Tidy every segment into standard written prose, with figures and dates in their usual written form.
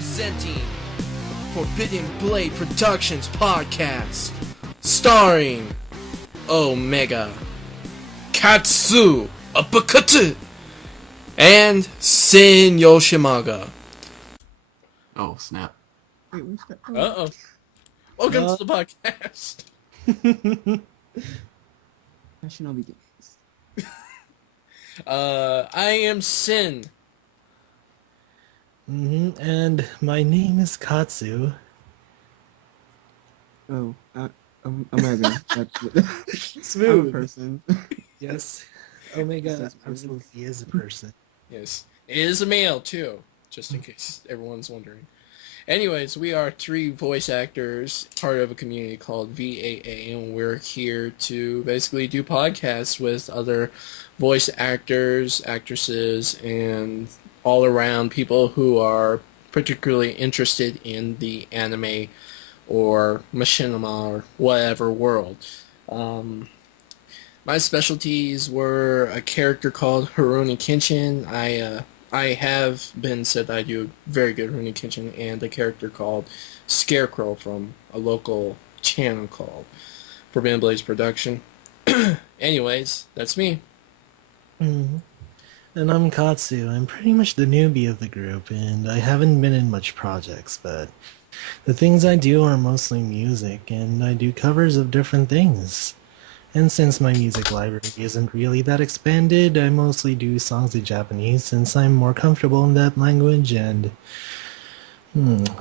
presenting Forbidden Blade Productions podcast, starring Omega, Catzu, and Sin Yoshimoga. Oh, snap. Uh-oh. Welcome to the podcast. I should not be doing this. I am Sin. And my name is Catzu. Oh, Omega. That's I'm a person. Yes, Omega absolutely is a person. Yes, it is a male too, just in case everyone's wondering. Anyways, we are three voice actors, part of a community called VAA, and we're here to basically do podcasts with other voice actors, actresses, and all around people who are particularly interested in the anime or machinima or whatever world. My specialties were a character called Rurouni Kenshin. I have been said I do a very good Rurouni Kenshin, and a character called Scarecrow from a local channel called Forbidden Blades Production. Anyways, that's me. And I'm Katsu. I'm pretty much the newbie of the group, and I haven't been in much projects, but the things I do are mostly music, and I do covers of different things. And since my music library isn't really that expanded, I mostly do songs in Japanese since I'm more comfortable in that language, and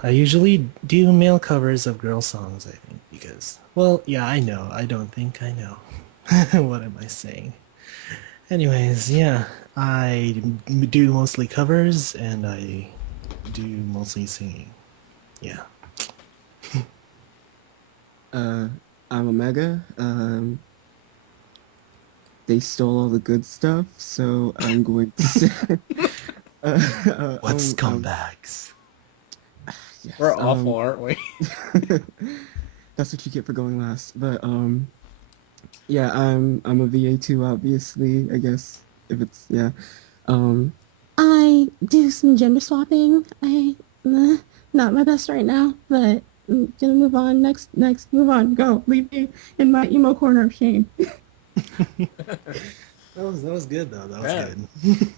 I usually do male covers of girl songs, I think, because, well, yeah, I know. I don't think I know. What am I saying? Anyways, yeah, I do mostly covers, and I do mostly singing. Yeah. I'm Omega. They stole all the good stuff, so I'm going to say... What scumbags? Yes, We're awful, aren't we? That's what you get for going last. But, yeah, I'm a VA too, obviously, I guess, if it's, yeah. I do some gender swapping. Not my best right now, but I'm gonna move on. Next, move on. Go. Leave me in my emo corner of shame. That was good though. That was Yeah. good.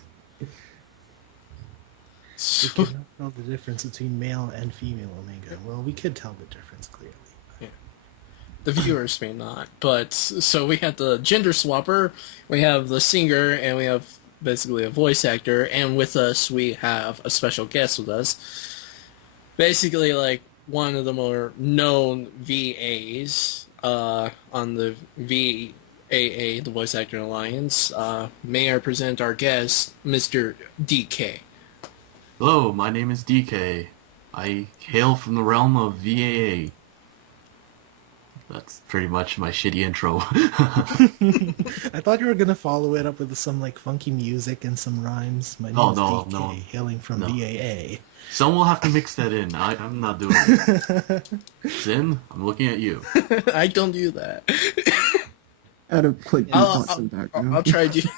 So, We cannot tell the difference between male and female Omega. Well, we could tell the difference clearly. the viewers may not, but so we have the gender swapper, we have the singer, and we have basically a voice actor, and with us we have a special guest with us. Basically, like one of the more known VAs on the VAA, the Voice Actor Alliance. May I present our guest, Mr. Dee Kay. Hello, my name is Dee Kay. I hail from the realm of VAA. That's pretty much my shitty intro. I thought you were gonna follow it up with some like funky music and some rhymes. My name is DK, hailing from VAA. Some will have to mix that in. I'm not doing it. Sin, I'm looking at you. I don't do that. Out of quick I'll try to.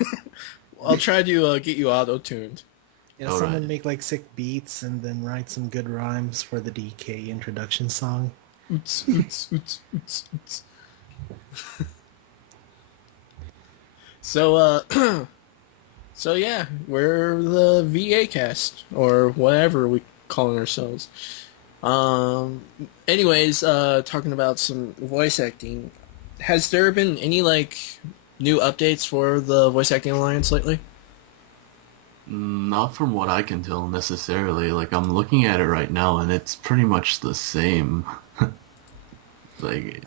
I'll try to get you auto-tuned. Yeah, All someone right. make like sick beats and then write some good rhymes for the DK introduction song. Oots, oots, oots, oots, oots. So, so yeah, we're the VA cast, or whatever we calling ourselves. Anyways, talking about some voice acting, has there been any, like, new updates for the Voice Acting Alliance lately? Not from what I can tell necessarily. Like, I'm looking at it right now and it's pretty much the same. Like,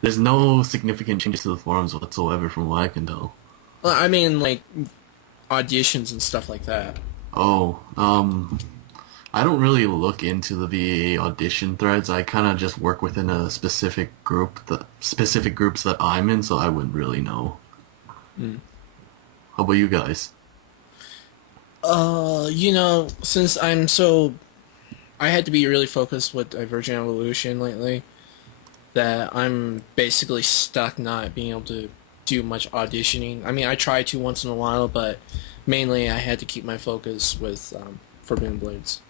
there's no significant changes to the forums whatsoever from what I can tell. Well, I mean, like, auditions and stuff like that. Oh, I don't really look into the VAA audition threads. I kind of just work within a specific group, the specific groups that I'm in, so I wouldn't really know. How about you guys? You know, since I had to be really focused with Divergent Evolution lately, that I'm basically stuck not being able to do much auditioning. I mean, I try to once in a while, but mainly I had to keep my focus with Forbidden Blades.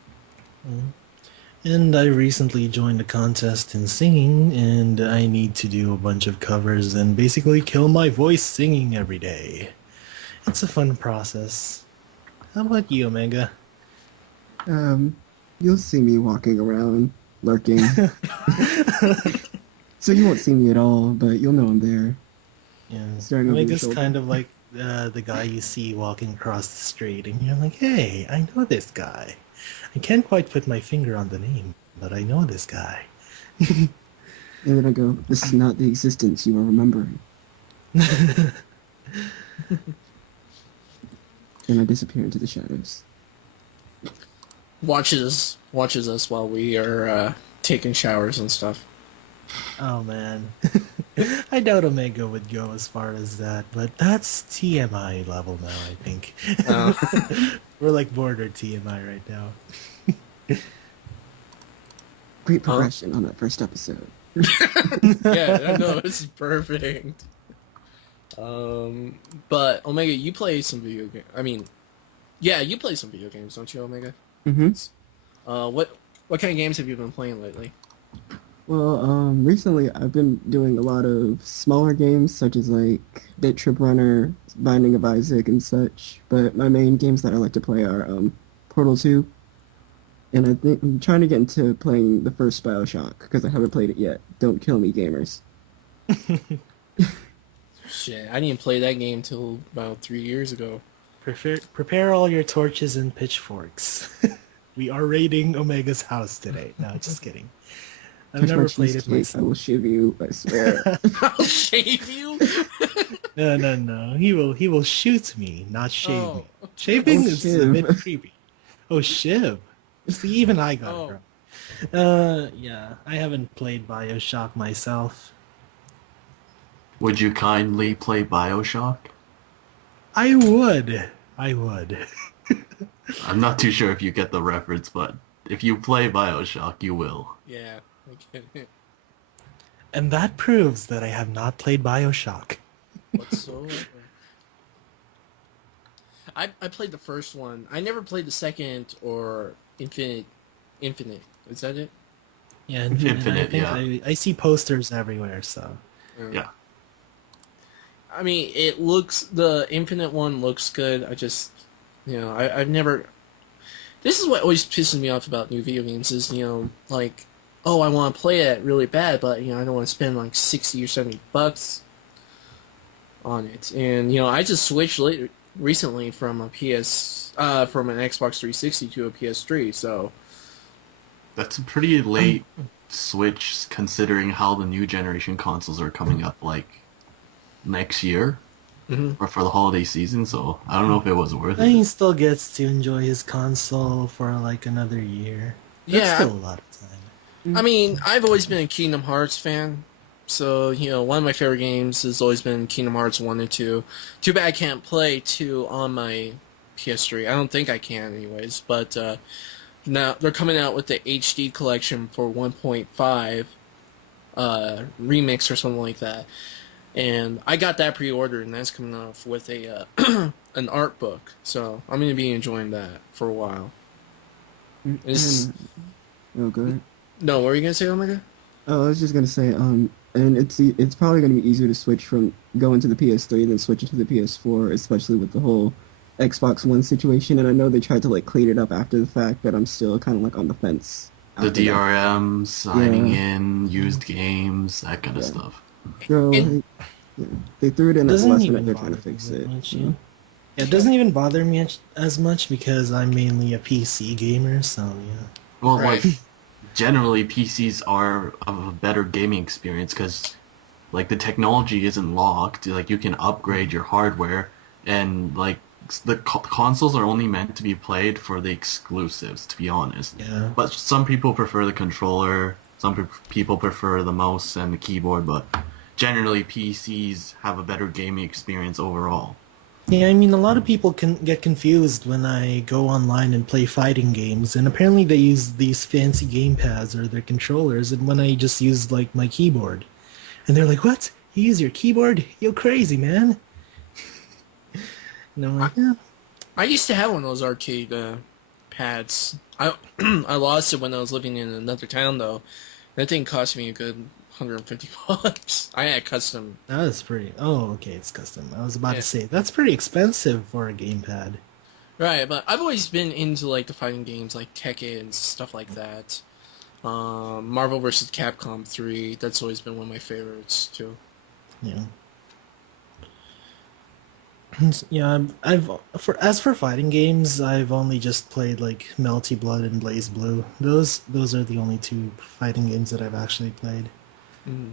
And I recently joined a contest in singing, and I need to do a bunch of covers and basically kill my voice singing every day. It's a fun process. How about you, Omega? You'll see me walking around, lurking. So you won't see me at all, but you'll know I'm there. Yeah, Staring over your Omega's shoulder. kind of like the guy you see walking across the street, and you're like, hey, I know this guy. I can't quite put my finger on the name, but I know this guy. And then I go, this is not the existence you are remembering. And I disappear into the shadows. Watches us while we are taking showers and stuff. Oh man. I doubt Omega would go as far as that, but that's TMI level now, I think. We're like border TMI right now. Great progression on that first episode. Yeah, no, it's perfect. But Omega, you play some video games. I mean, yeah, you play some video games, don't you, Omega? Mm-hmm. What kind of games have you been playing lately? Well, recently I've been doing a lot of smaller games such as like Bit Trip Runner, Binding of Isaac, and such. But my main games that I like to play are Portal 2, and I think I'm trying to get into playing the first BioShock because I haven't played it yet. Don't kill me, gamers. Shit, I didn't play that game till about 3 years ago. Prepare all your torches and pitchforks. We are raiding Omega's house today. No, just kidding. I've Touch my never played it cheesecake, I myself. will shiv you, I swear. I'll shave you. No. He will shoot me, not shave Oh. me. Shaving Oh, is a shiv. bit creepy. Oh, shiv. See, even I got Oh. it wrong. Yeah, I haven't played BioShock myself. Would you kindly play BioShock? I would. I'm not too sure if you get the reference, but if you play BioShock, you will. Yeah, I get it. And that proves that I have not played BioShock. Whatsoever. I played the first one. I never played the second or Infinite. Is that it? Yeah, Infinite, I think I see posters everywhere, so. Yeah. I mean, the Infinite one looks good. I just, I've never. This is what always pisses me off about new video games is, like, oh, I want to play it really bad, but, I don't want to spend like 60 or 70 bucks on it. And, I just switched recently from from an Xbox 360 to a PS3, so. That's a pretty late switch considering how the new generation consoles are coming up, like, next year. Mm-hmm. Or for the holiday season, so I don't know if it was worth And he it. still gets to enjoy his console for like another year. That's Yeah. still a lot of time. I mean, I've always been a Kingdom Hearts fan. So, one of my favorite games has always been Kingdom Hearts 1 and 2. Too bad I can't play 2 on my PS3. I don't think I can anyways. But now they're coming out with the HD collection for 1.5 remix or something like that. And I got that pre-ordered, and that's coming off with a an art book. So I'm going to be enjoying that for a while. It's- Oh, good. No, what were you going to say, Omega? Oh, I was just gonna say, and it's probably gonna be easier to switch from going to the PS3 than switching to the PS4, especially with the whole Xbox One situation. And I know they tried to like clean it up after the fact, but I'm still kind of like on the fence. The after that. DRM, signing Yeah. in, used games, that kind of Yeah. stuff. So, And- they threw it in at the Doesn't last even minute. They're bother trying to me fix that it. much, so. yeah. Yeah, it doesn't even bother me as much because I'm mainly a PC gamer, so yeah. Well, Right. like, generally PCs are of a better gaming experience because, like, the technology isn't locked. Like, you can upgrade your hardware, and, like, the consoles are only meant to be played for the exclusives, to be honest. Yeah. But some people prefer the controller, some people prefer the mouse and the keyboard, but generally PCs have a better gaming experience overall. Yeah, I mean, a lot of people can get confused when I go online and play fighting games, and apparently they use these fancy gamepads or their controllers, and when I just use, like, my keyboard. And they're like, what? You use your keyboard? You're crazy, man. And I'm like, yeah. I used to have one of those arcade pads. I I lost it when I was living in another town though. That thing cost me a good $150. I had custom. That is pretty. Oh, okay, it's custom. I was about Yeah. to say that's pretty expensive for a gamepad. Right, but I've always been into like the fighting games like Tekken and stuff like that. Marvel vs. Capcom 3, that's always been one of my favorites too. Yeah. Yeah, I've for fighting games, I've only just played like Melty Blood and Blaze Blue. Those are the only two fighting games that I've actually played. Mm.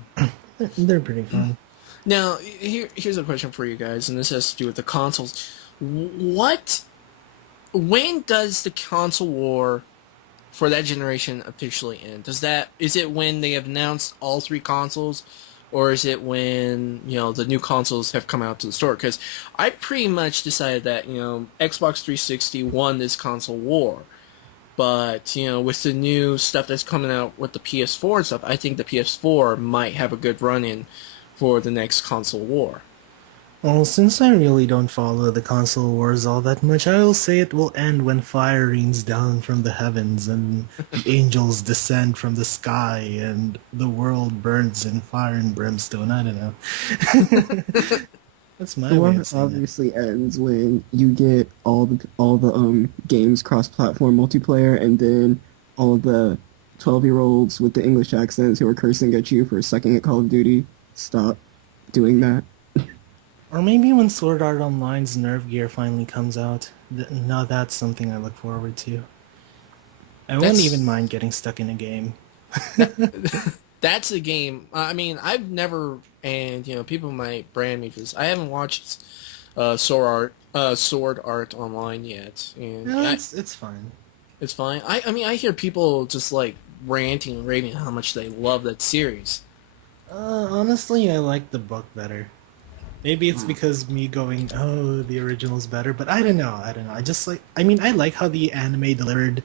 They're pretty fun. Now, here's a question for you guys, and this has to do with the consoles. When does the console war for that generation officially end? Is it when they have announced all three consoles, or is it when the new consoles have come out to the store? Because I pretty much decided that Xbox 360 won this console war, but with the new stuff that's coming out with the PS4 and stuff, I think the PS4 might have a good run-in for the next console war. Well, since I really don't follow the console wars all that much, I will say it will end when fire rains down from the heavens and the angels descend from the sky and the world burns in fire and brimstone. I don't know. That's my The way war of saying it. obviously ends when you get all the games cross-platform multiplayer, and then all of the 12-year-olds with the English accents who are cursing at you for sucking at Call of Duty stop doing that. Or maybe when Sword Art Online's Nerve Gear finally comes out. Now that's something I look forward to. I won't That's- even mind getting stuck in a game. That's a game. I mean, I've never, and people might brand me for this. I haven't watched Sword Art Online yet, and No, it's fine. it's fine. I mean, I hear people just like ranting and raving how much they love that series. Honestly, I like the book better. Maybe it's because me going, oh, the original's better, but I don't know. I just I like how the anime delivered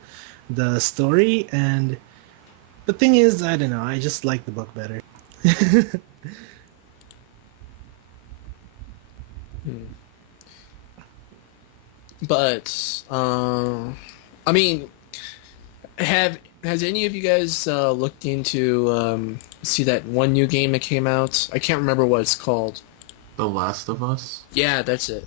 the story, and the thing is, I don't know, I just like the book better. But I mean, has any of you guys looked into see that one new game that came out? I can't remember what it's called. The Last of Us? Yeah, that's it.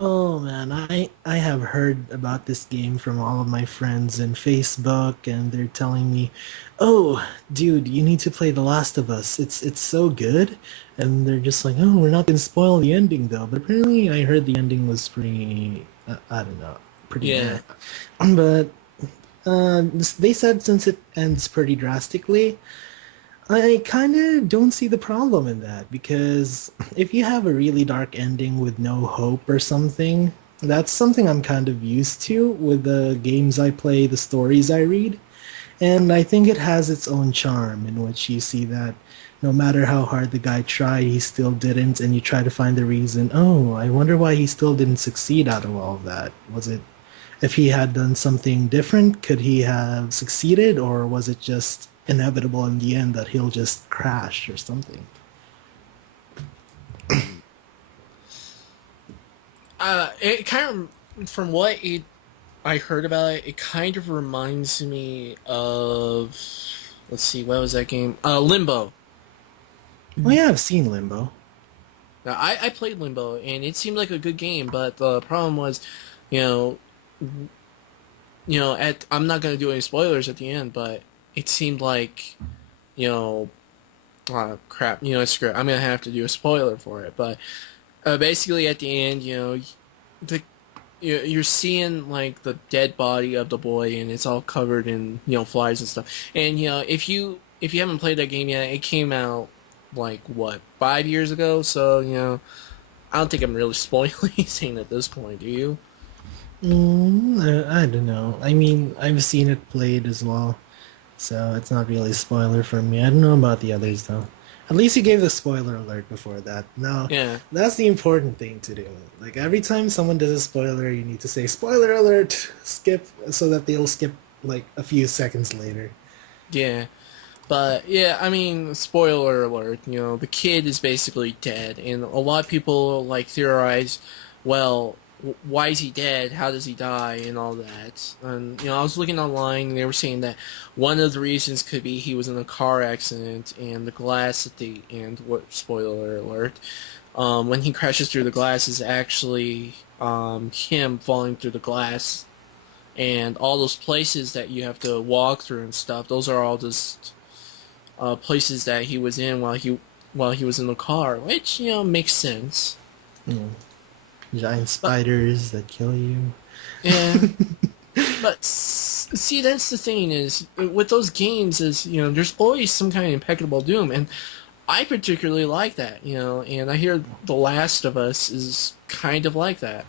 Oh man, I have heard about this game from all of my friends in Facebook, and they're telling me, "Oh, dude, you need to play The Last of Us. It's so good." And they're just like, "Oh, we're not gonna spoil the ending though." But apparently, I heard the ending was pretty, I don't know, pretty Yeah. bad. But they said since it ends pretty drastically, I kind of don't see the problem in that, because if you have a really dark ending with no hope or something, that's something I'm kind of used to with the games I play, the stories I read, and I think it has its own charm in which you see that no matter how hard the guy tried, he still didn't, and you try to find the reason, oh, I wonder why he still didn't succeed out of all of that. Was it, if he had done something different, could he have succeeded, or was it just inevitable in the end that he'll just crash or something? It kind of, from what I heard about it, it kind of reminds me of, let's see, what was that game? Limbo. Well, yeah, I've seen Limbo. Now, I played Limbo, and it seemed like a good game, but the problem was, I'm not going to do any spoilers at the end, but it seemed like, crap, screw it. I'm going to have to do a spoiler for it, but basically at the end, you're seeing like the dead body of the boy, and it's all covered in flies and stuff. And if you haven't played that game yet, it came out like what, 5 years ago. So I don't think I'm really spoiling anything at this point. Do you? I don't know. I mean, I've seen it played as well, so it's not really a spoiler for me. I don't know about the others though. At least you gave the spoiler alert before that. No, Yeah. that's the important thing to do. Like every time someone does a spoiler, you need to say spoiler alert, skip, so that they'll skip like a few seconds later. Yeah. But yeah, I mean, spoiler alert, the kid is basically dead, and a lot of people like theorize, well, why is he dead? How does he die? And all that. And I was looking online, and they were saying that one of the reasons could be he was in a car accident, and the glass at the end. What spoiler alert? When he crashes through the glass is actually him falling through the glass, and all those places that you have to walk through and stuff. Those are all just places that he was in while he was in the car, which makes sense. Yeah. Giant spiders that kill you. Yeah. But see, that's the thing is with those games is there's always some kind of impeccable doom, and I particularly like that, and I hear The Last of Us is kind of like that.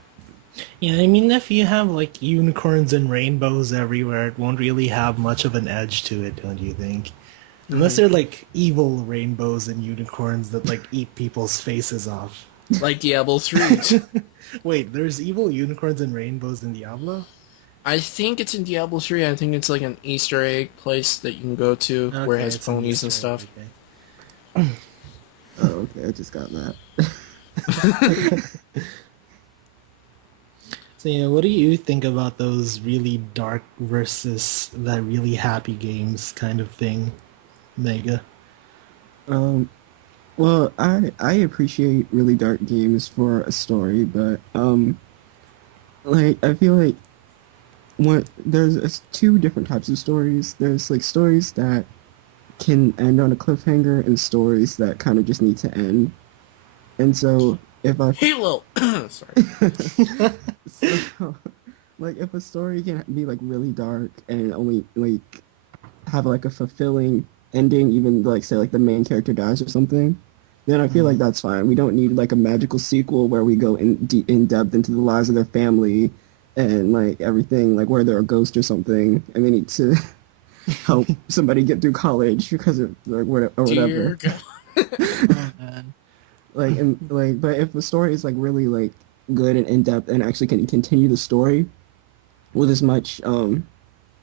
Yeah, I mean, if you have like unicorns and rainbows everywhere, it won't really have much of an edge to it, don't you think? Unless they're like evil rainbows and unicorns that like eat people's faces off. Like Diablo 3. Wait, there's evil unicorns and rainbows in Diablo? I think it's in Diablo 3. I think it's like an Easter egg place that you can go to where it has it's an ponies and Easter stuff. egg, okay. Oh, okay, I just got that. So yeah, what do you think about those really dark versus that really happy games kind of thing, Mega? Well, I appreciate really dark games for a story, but like I feel like there's two different types of stories. There's like stories that can end on a cliffhanger and stories that kind of just need to end. And so if I Halo! Sorry. so, like if a story can be like really dark and only like have like a fulfilling ending, even like say like the main character dies or something, then I feel like that's fine. We don't need like a magical sequel where we go in depth into the lives of their family and like everything, like where they're a ghost or something, and they need to help somebody get through college because of like whatever. Dear God. Oh, man. But if the story is like really like good and in depth and actually can continue the story with as much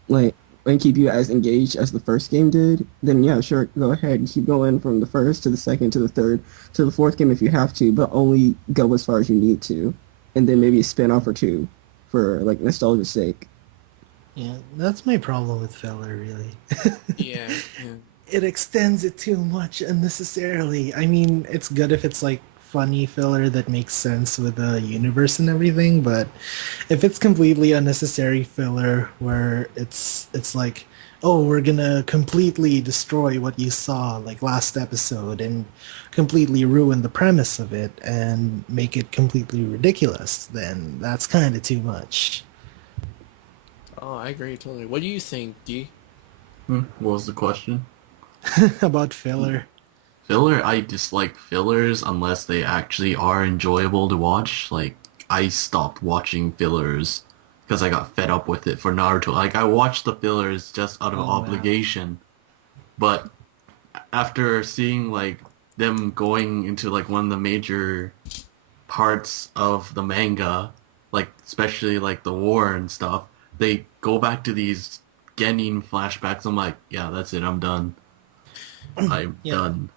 like and keep you as engaged as the first game did, then yeah, sure, go ahead and keep going from the first to the second to the third to the fourth game if you have to, but only go as far as you need to, and then maybe a spin-off or two for like nostalgia's sake. Yeah, that's my problem with filler, really. Yeah. It extends it too much unnecessarily. I mean, it's good if it's like funny filler that makes sense with the universe and everything, but if it's completely unnecessary filler where it's like, oh, we're gonna completely destroy what you saw like last episode and completely ruin the premise of it and make it completely ridiculous, then that's kind of too much. Oh, I agree totally. What do you think, Dee? What was the question? About filler. Filler, I dislike fillers unless they actually are enjoyable to watch. Like, I stopped watching fillers because I got fed up with it for Naruto. Like, I watched the fillers just out of obligation. But after seeing, like, them going into, like, one of the major parts of the manga, like, especially, like, the war and stuff, they go back to these Genin flashbacks. I'm like, yeah, that's it, I'm done. I'm done.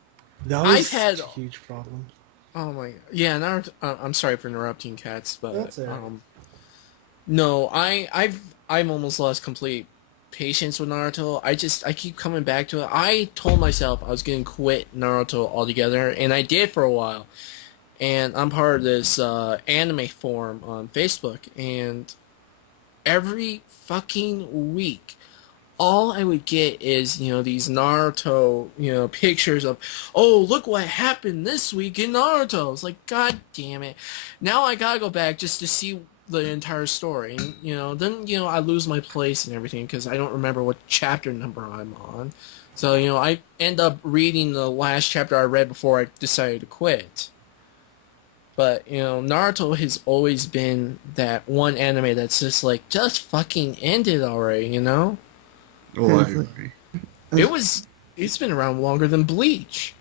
That was I've had a huge problem. Oh my, yeah. Naruto, I'm sorry for interrupting, Cats, but That's all right. no, I've almost lost complete patience with Naruto. I keep coming back to it. I told myself I was gonna quit Naruto altogether, and I did for a while. And I'm part of this anime forum on Facebook, and every fucking week, all I would get is, these Naruto, pictures of, oh, look what happened this week in Naruto. I was like, God damn it. Now I gotta go back just to see the entire story. And, then, I lose my place and everything because I don't remember what chapter number I'm on. So, I end up reading the last chapter I read before I decided to quit. But, Naruto has always been that one anime that's just like, just fucking end it already, Oh, I agree. It's been around longer than Bleach.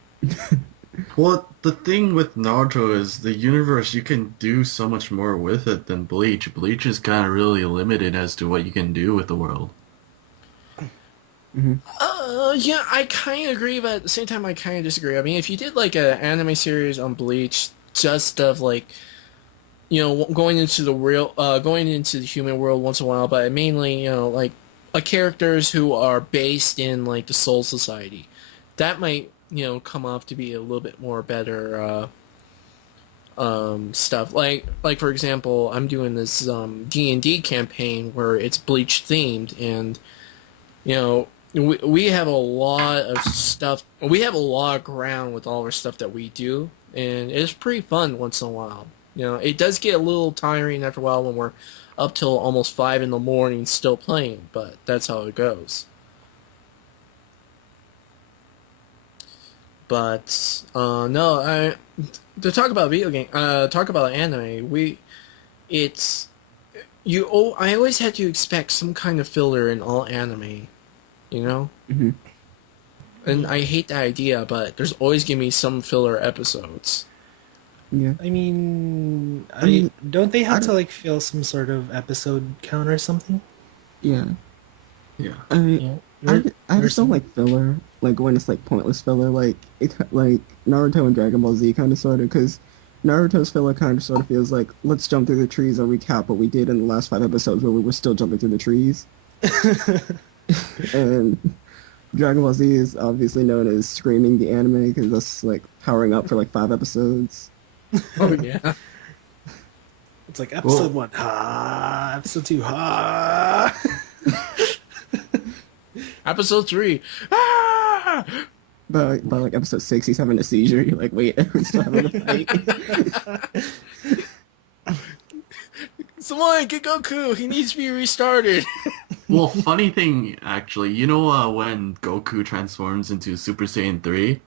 Well, the thing with Naruto is the universe, you can do so much more with it than Bleach. Bleach is kind of really limited as to what you can do with the world. Yeah, I kind of agree, but at the same time, I kind of disagree. I mean, if you did, like, an anime series on Bleach, just of, like, going into the human world once in a while, but mainly, like characters who are based in like the Soul Society. That might, come off to be a little bit more better stuff. Like for example, I'm doing this D&D campaign where it's Bleach themed, and we have a lot of stuff. We have a lot of ground with all our stuff that we do, and it's pretty fun once in a while. It does get a little tiring after a while when we're up till almost 5 in the morning still playing, but that's how it goes. But no, to talk about talk about anime. I always had to expect some kind of filler in all anime, Mm-hmm. and I hate that idea. But there's always gonna be some filler episodes. Yeah. I mean, mean, don't they have to like fill some sort of episode count or something? Yeah. Yeah. I mean, I just don't like filler, like when it's like pointless filler, like Naruto and Dragon Ball Z kind of sort of, because Naruto's filler kind of sort of feels like, let's jump through the trees and recap what we did in the last 5 episodes where we were still jumping through the trees. And Dragon Ball Z is obviously known as screaming the anime because that's like powering up for like 5 episodes. Oh yeah. It's like episode 1, ha, episode 2, ha. Episode 3, ah! By like episode 6, he's having a seizure. You're like, wait, we're still having a fight. Someone get Goku. He needs to be restarted. Well, funny thing, actually, when Goku transforms into Super Saiyan 3,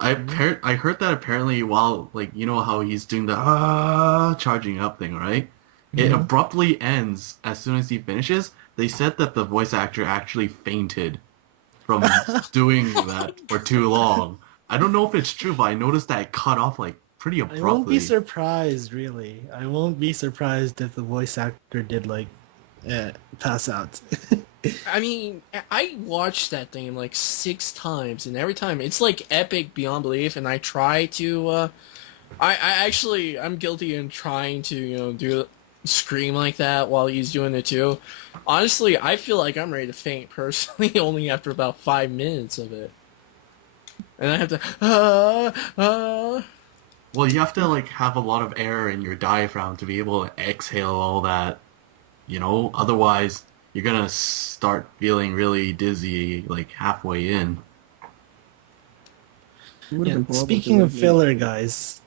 I heard that apparently while, like, how he's doing the charging up thing, right? It abruptly ends as soon as he finishes. They said that the voice actor actually fainted from doing that for too long. I don't know if it's true, but I noticed that it cut off, like, pretty abruptly. I won't be surprised, really. I won't be surprised if the voice actor did, like, pass out. I mean, I watched that thing like 6 times, and every time it's like epic beyond belief. And I try to, I'm guilty in trying to, scream like that while he's doing it too. Honestly, I feel like I'm ready to faint personally, only after about 5 minutes of it, and I have to. Well, you have to like have a lot of air in your diaphragm to be able to exhale all that. Otherwise you're gonna start feeling really dizzy like halfway in. Yeah, speaking of filler, guys,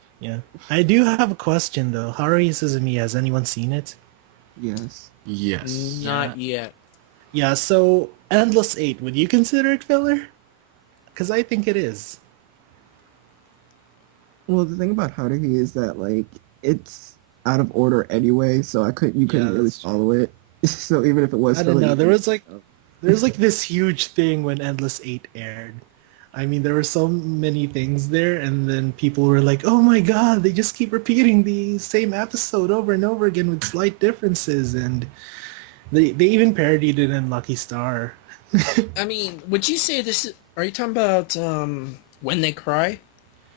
I do have a question though. Haruhi Suzumiya, has anyone seen it? Yes. Yes. Not yet. Yeah, so Endless 8, would you consider it filler? Because I think it is. Well, the thing about Haruhi is that like it's out of order anyway, so you couldn't really follow it. So even if it was, I don't know. There was like this huge thing when Endless 8 aired. I mean, there were so many things there, and then people were like, "Oh my God, they just keep repeating the same episode over and over again with slight differences," and they even parodied it in Lucky Star. I mean, would you say this is? Are you talking about When They Cry?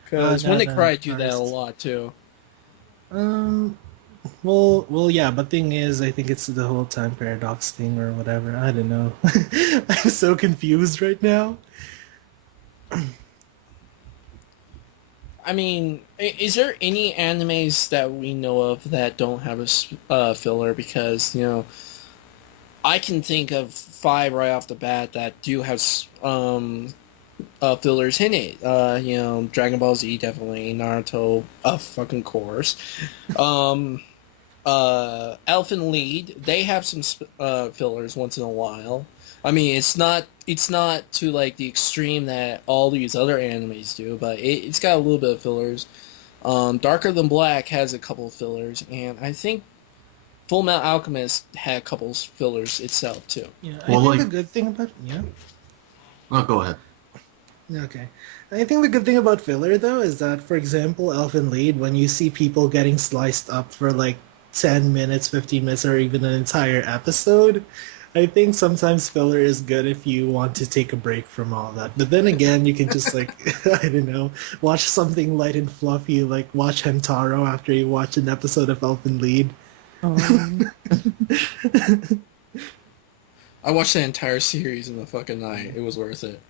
Because When They Cry do that a lot too. Well, yeah, but thing is, I think it's the whole time paradox thing or whatever. I don't know. I'm so confused right now. I mean, is there any animes that we know of that don't have a filler? Because, I can think of 5 right off the bat that do have fillers in it. Dragon Ball Z definitely, Naruto, fucking course. Elfen Lied, they have some fillers once in a while. I mean, it's not to like the extreme that all these other animes do, but it's got a little bit of fillers. Darker Than Black has a couple of fillers, and I think Full Metal Alchemist had a couple of fillers itself too. Yeah, I think the good thing about Oh, go ahead. Okay. I think the good thing about filler, though, is that, for example, Elfen Lied, when you see people getting sliced up for like 10 minutes, 15 minutes, or even an entire episode, I think sometimes filler is good if you want to take a break from all that. But then again, you can just like I don't know, watch something light and fluffy, like watch Hemtaro after you watch an episode of Elfen Lied. Um, I watched the entire series in the fucking night. It was worth it.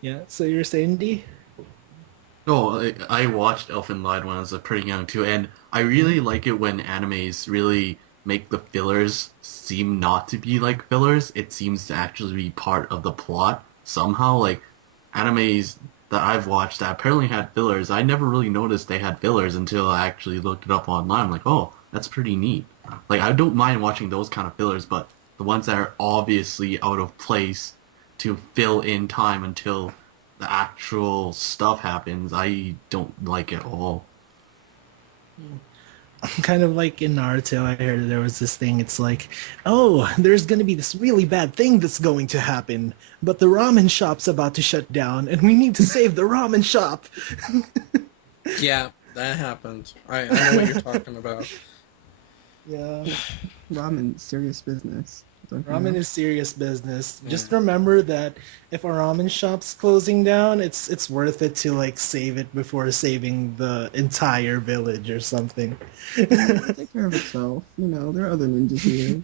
Yeah. So you're saying D? No, I watched Elfen Lied when I was pretty young too, and I really like it when animes really make the fillers seem not to be like fillers. It seems to actually be part of the plot somehow. Like animes that I've watched that apparently had fillers, I never really noticed they had fillers until I actually looked it up online. I'm like, oh, that's pretty neat. Like I don't mind watching those kind of fillers, but the ones that are obviously out of place to fill in time until the actual stuff happens, I don't like at all. Kind of like in Naruto, I heard there was this thing, it's like, oh, there's gonna be this really bad thing that's going to happen, but the ramen shop's about to shut down, and we need to save the ramen shop! Yeah, that happened. I know what you're talking about. Yeah. ramen, serious business. Ramen is serious business. Yeah. Just remember that if a ramen shop's closing down, it's worth it to like save it before saving the entire village or something. Take care of itself. You know, there are other ninjas here.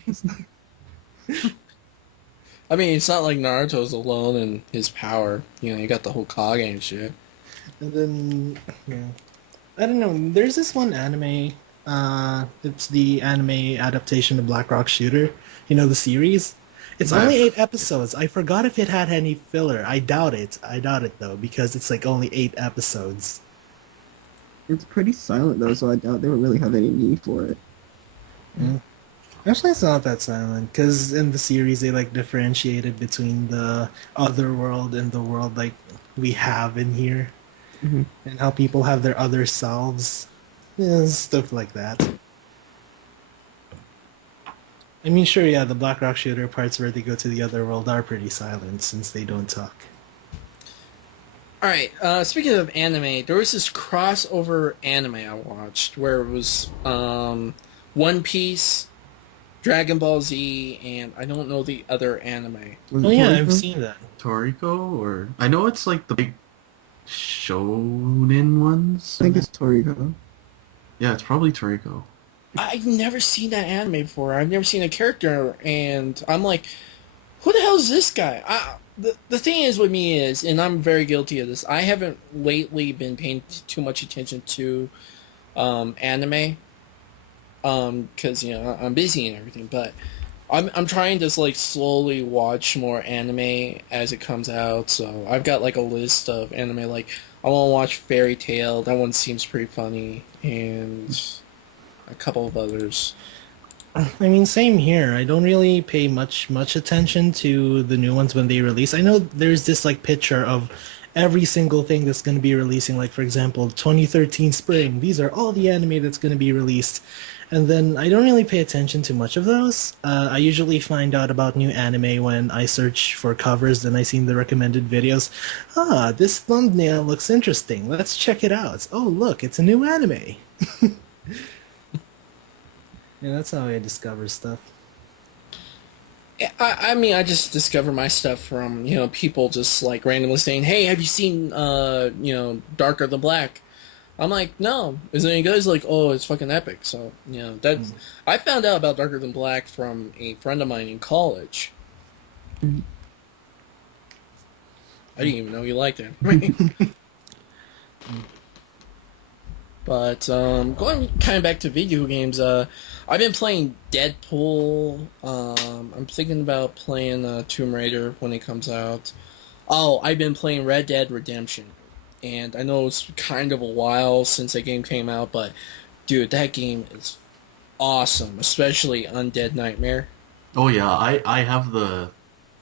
I mean, it's not like Naruto's alone in his power. You know, you got the whole Kage and shit. And then, yeah. I don't know. There's this one anime. It's the anime adaptation of Black Rock Shooter. You know the series. It's only 8 episodes. I forgot if it had any filler. I doubt it. I doubt it though because it's like only 8 episodes. It's pretty silent though, so I doubt they would really have any need for it. Actually, it's not that silent because in the series they like differentiated between the other world and the world like we have in here, Mhm. and how people have their other selves, yeah, stuff like that. I mean, sure, yeah, the Black Rock Shooter parts where they go to the other world are pretty silent since they don't talk. Alright, speaking of anime, there was this crossover anime I watched where it was One Piece, Dragon Ball Z, and I don't know the other anime. Was Oh it yeah, Toriko? I've seen that. Toriko, or I know it's like the big shonen ones. I think it's Toriko. Yeah, it's probably Toriko. I've never seen that anime before. I've never seen a character, and I'm like, who the hell is this guy? The thing is with me is, and I'm very guilty of this, I haven't lately been paying too much attention to anime, because, you know, I'm busy and everything, but I'm trying to, like, slowly watch more anime as it comes out, so I've got, like, a list of anime, like, I want to watch Fairy Tail, that one seems pretty funny, and a couple of others. I mean, same here. I don't really pay much attention to the new ones when they release. I know there's this like picture of every single thing that's going to be releasing. Like for example, 2013 spring. These are all the anime that's going to be released, and then I don't really pay attention to much of those. I usually find out about new anime when I search for covers. Then I see the recommended videos. Ah, this thumbnail looks interesting. Let's check it out. Oh, look, it's a new anime. Yeah, that's how I discover stuff. I mean, I just discover my stuff from, you know, people just, like, randomly saying, hey, have you seen, you know, Darker Than Black? I'm like, no. Is it any good? He's like, oh, it's fucking epic. So, you know, that's... I found out about Darker Than Black from a friend of mine in college. Mhm. I didn't even know you liked it. But, going kind of back to video games, I've been playing Deadpool, I'm thinking about playing Tomb Raider when it comes out. Oh, I've been playing Red Dead Redemption, and I know it's kind of a while since that game came out, but, dude, that game is awesome, especially Undead Nightmare. Oh yeah, I have the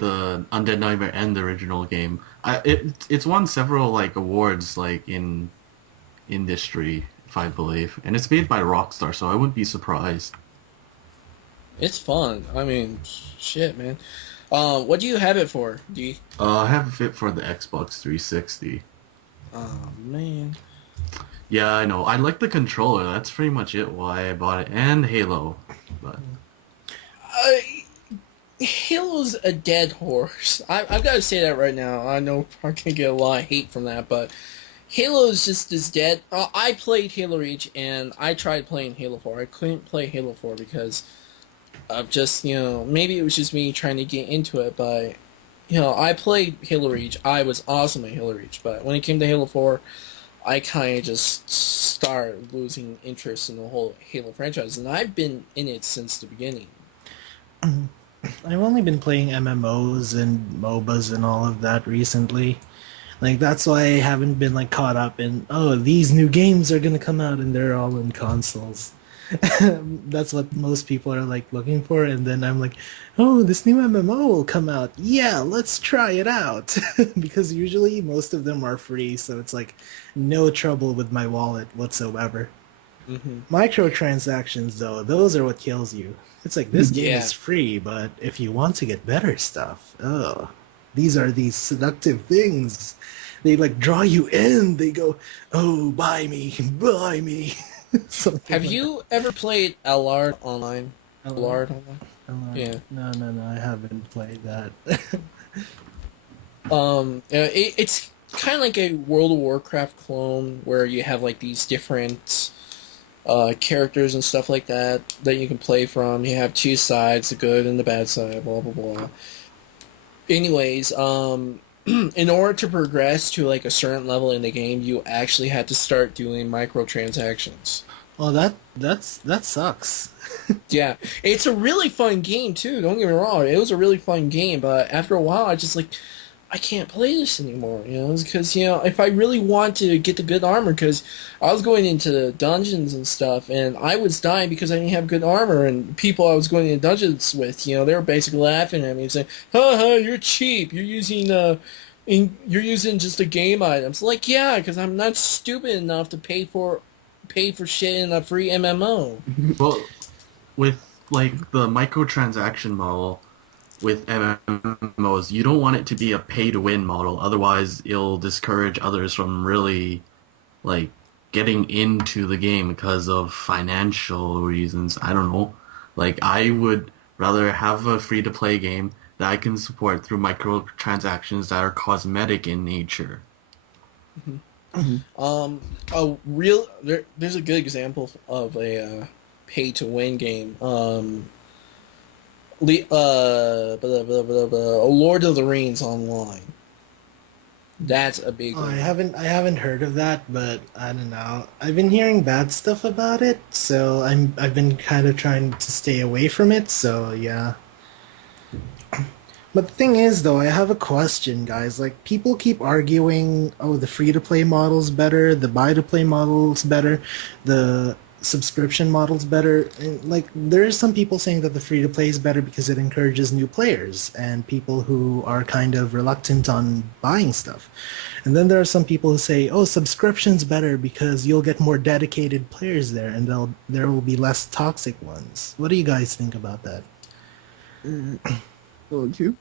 Undead Nightmare and the original game. It's won several like awards like in industry, if I believe, and it's made by Rockstar, so I wouldn't be surprised. It's fun. I mean, shit, man. What do you have it for? I have it for the Xbox 360. Oh, man. Yeah, I know. I like the controller. That's pretty much it. Why I bought it, and Halo. But Halo's a dead horse. I've got to say that right now. I know I'm gonna get a lot of hate from that, but Halo is just as dead. I played Halo Reach, and I tried playing Halo 4. I couldn't play Halo 4 because of just, maybe it was just me trying to get into it, but, I played Halo Reach. I was awesome at Halo Reach, but when it came to Halo 4, I kind of just started losing interest in the whole Halo franchise, and I've been in it since the beginning. I've only been playing MMOs and MOBAs and all of that recently. Like, that's why I haven't been, like, caught up in, oh, these new games are gonna come out and they're all in consoles. That's what most people are, like, looking for, and then I'm like, oh, this new MMO will come out. Yeah, let's try it out. Because usually most of them are free, so it's, like, no trouble with my wallet whatsoever. Mm-hmm. Microtransactions, though, those are what kills you. It's like, this game is free, but if you want to get better stuff, these are these seductive things. They, like, draw you in. They go, oh, buy me, buy me. Have you ever played Allard Online? Allard Online? Yeah. No, I haven't played that. It's kind of like a World of Warcraft clone where you have, like, these different characters and stuff like that you can play from. You have two sides, the good and the bad side, blah, blah, blah. Anyways, in order to progress to, like, a certain level in the game, you actually had to start doing microtransactions. Well, that sucks. Yeah, it's a really fun game, too, don't get me wrong. It was a really fun game, but after a while, I can't play this anymore, because, if I really want to get the good armor, because I was going into the dungeons and stuff, and I was dying because I didn't have good armor, and people I was going into dungeons with, they were basically laughing at me and saying, ha, you're cheap, you're using just a game items. Like, yeah, because I'm not stupid enough to pay for shit in a free MMO. Well, with, like, the microtransaction model, with MMOs, you don't want it to be a pay-to-win model. Otherwise, it'll discourage others from really, like, getting into the game because of financial reasons. I don't know. Like, I would rather have a free-to-play game that I can support through microtransactions that are cosmetic in nature. Mm-hmm. There's a good example of a pay-to-win game. Lord of the Rings Online. That's a big one. I haven't heard of that, but I don't know. I've been hearing bad stuff about it, so I've been kind of trying to stay away from it, so yeah. But the thing is, though, I have a question, guys. Like, people keep arguing, oh, the free-to-play model's better, the buy-to-play model's better, the subscription model's better. And, like, there are some people saying that the free-to-play is better because it encourages new players and people who are kind of reluctant on buying stuff. And then there are some people who say, oh, subscription's better because you'll get more dedicated players there and there will be less toxic ones. What do you guys think about that? Told you.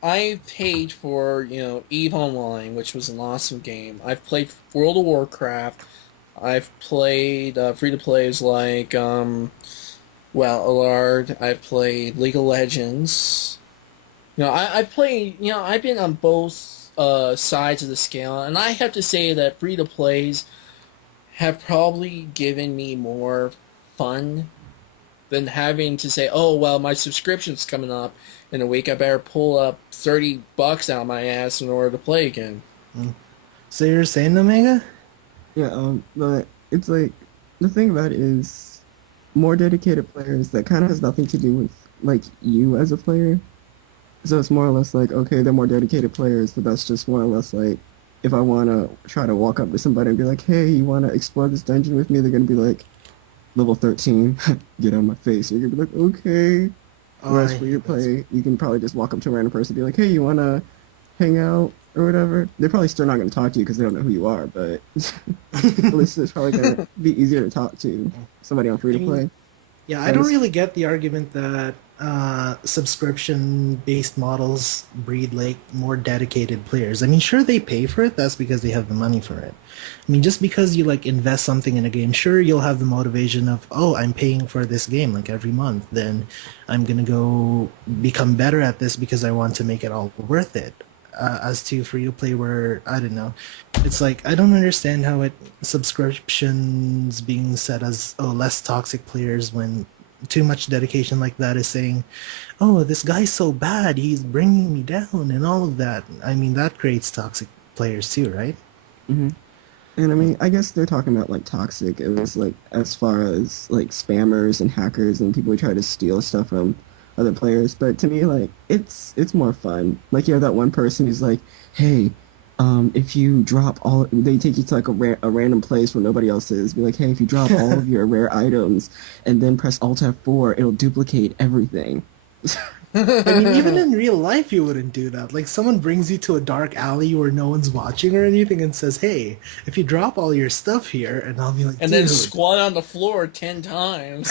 I've paid for, EVE Online, which was an awesome game. I've played World of Warcraft. I've played free-to-plays like, Allard. I've played League of Legends. I've played, I've been on both sides of the scale, and I have to say that free-to-plays have probably given me more fun than having to say, oh, well, my subscription's coming up in a week, I better pull up $30 out of my ass in order to play again. So you're saying, Omega? Yeah, but it's like, the thing about it is, more dedicated players, that kind of has nothing to do with, like, you as a player. So it's more or less like, okay, they're more dedicated players, but that's just more or less like, if I want to try to walk up to somebody and be like, hey, you want to explore this dungeon with me? They're going to be like, level 13, get on my face. You're going to be like, okay. Whereas free to play, you can probably just walk up to a random person and be like, hey, you want to hang out or whatever? They're probably still not going to talk to you because they don't know who you are, but at least it's probably going to be easier to talk to somebody on free to play. Yeah, I don't really get the argument that subscription-based models breed like more dedicated players. I mean, sure they pay for it. That's because they have the money for it. I mean, just because you like invest something in a game, sure you'll have the motivation of, oh, I'm paying for this game like every month. Then I'm gonna go become better at this because I want to make it all worth it. As to free to play, where I don't know, it's like I don't understand how it subscriptions being set as less toxic players when too much dedication like that is saying, oh, this guy's so bad, he's bringing me down, and all of that. I mean, that creates toxic players too, right? Hmm. And I mean, I guess they're talking about like toxic. It was like as far as like spammers and hackers and people who try to steal stuff from other players. But to me, like it's more fun. Like you have that one person who's like, hey, if you drop all, they take you to like a random place where nobody else is. Be like, hey, if you drop all of your rare items and then press Alt F4, it'll duplicate everything. I mean, even in real life, you wouldn't do that. Like, someone brings you to a dark alley where no one's watching or anything and says, hey, if you drop all your stuff here, and I'll be like, And then squat on the floor 10 times.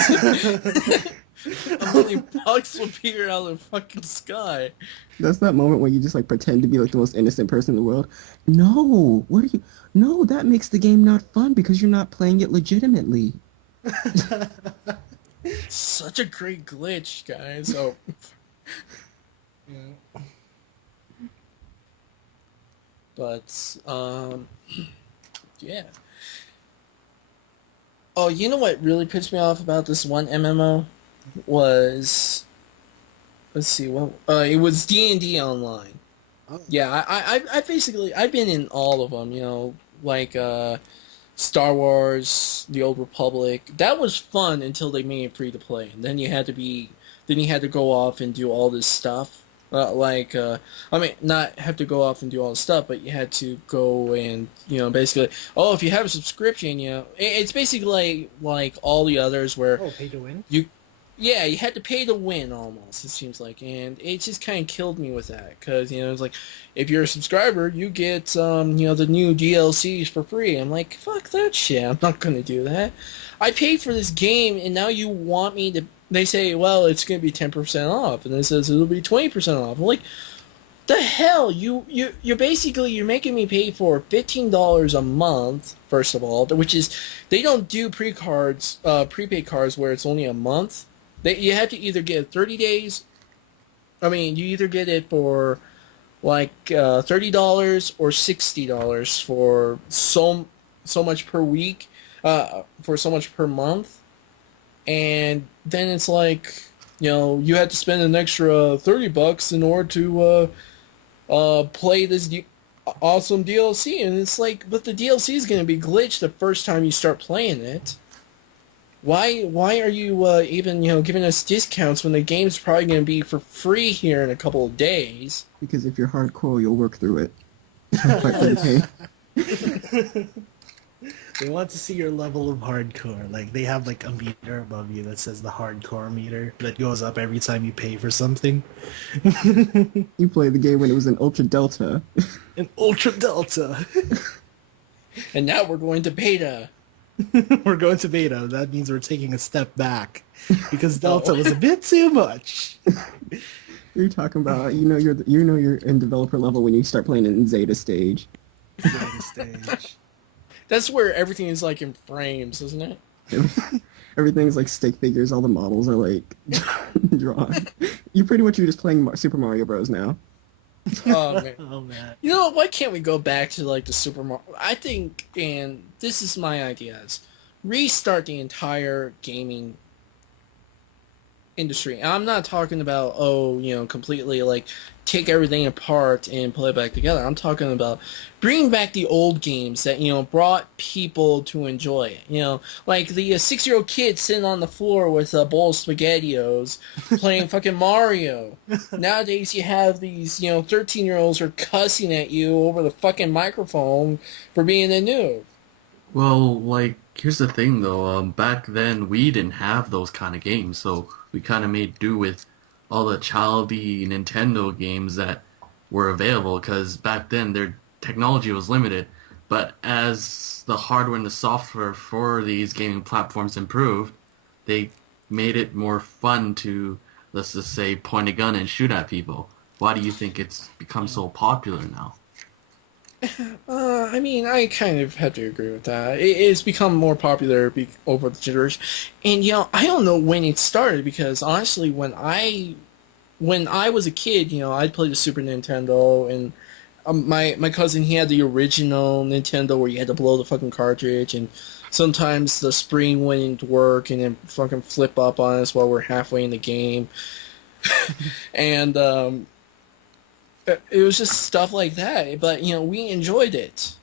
How many bugs will appear out of the fucking sky? That's that moment where you just like pretend to be like the most innocent person in the world. No, what are you? No, that makes the game not fun because you're not playing it legitimately. Such a great glitch, guys. Oh. Yeah. But, yeah. Oh, you know what really pissed me off about this one MMO? Was, let's see, well, it was D&D Online. Oh. Yeah, I basically, I've been in all of them, you know, like, Star Wars, The Old Republic. That was fun until they made it free to play. And then you had to go off and do all this stuff. I mean, not have to go off and do all this stuff, but you had to go and, you know, basically, oh, if you have a subscription, you know, it's basically like all the others where pay to win? Yeah, you had to pay to win almost, it seems like, and it just kind of killed me with that, because, you know, it's like, if you're a subscriber, you get, you know, the new DLCs for free. I'm like, fuck that shit, I'm not gonna do that. I paid for this game, and now you want me to, they say, well, it's gonna be 10% off, and it says it'll be 20% off. I'm like, the hell, you're basically, you're making me pay for $15 a month, first of all, which is, they don't do prepaid cards where it's only a month. You have to either get 30 days, I mean, you either get it for like $30 or $60 for so much per week, for so much per month, and then it's like, you know, you have to spend an extra $30 in order to play this awesome DLC, and it's like, but the DLC is going to be glitched the first time you start playing it. Why are you even, you know, giving us discounts when the game's probably going to be for free here in a couple of days? Because if you're hardcore, you'll work through it. Fight for the pay. They want to see your level of hardcore. Like, they have like a meter above you that says the hardcore meter that goes up every time you pay for something. You played the game when it was an Ultra Delta. An Ultra Delta. And now we're going to beta. We're going to beta. That means we're taking a step back because Delta was a bit too much. You're talking about, you're in developer level when you start playing it in Zeta stage. Zeta stage. That's where everything is like in frames, isn't it? Everything's like stick figures. All the models are like drawn. You're just playing Super Mario Bros. Now. Oh man. Oh man. You know, why can't we go back to like the Super Mario? I think, and this is my ideas, restart the entire gaming industry. And I'm not talking about, completely like take everything apart and put it back together. I'm talking about bringing back the old games that, you know, brought people to enjoy it. You know, like the 6-year-old kid sitting on the floor with a bowl of SpaghettiOs playing fucking Mario. Nowadays you have these, 13-year-olds are cussing at you over the fucking microphone for being a noob. Well, like, here's the thing, though. Back then, we didn't have those kind of games, so we kind of made do with all the childy Nintendo games that were available, because back then, their technology was limited. But as the hardware and the software for these gaming platforms improved, they made it more fun to let's just say, point a gun and shoot at people. Why do you think it's become so popular now? I mean, I kind of have to agree with that. It's become more popular over the generation, and I don't know when it started because honestly, when I was a kid, I'd play the Super Nintendo, and my cousin, he had the original Nintendo where you had to blow the fucking cartridge, and sometimes the spring wouldn't work and then fucking flip up on us while we're halfway in the game. And it was just stuff like that, but we enjoyed it.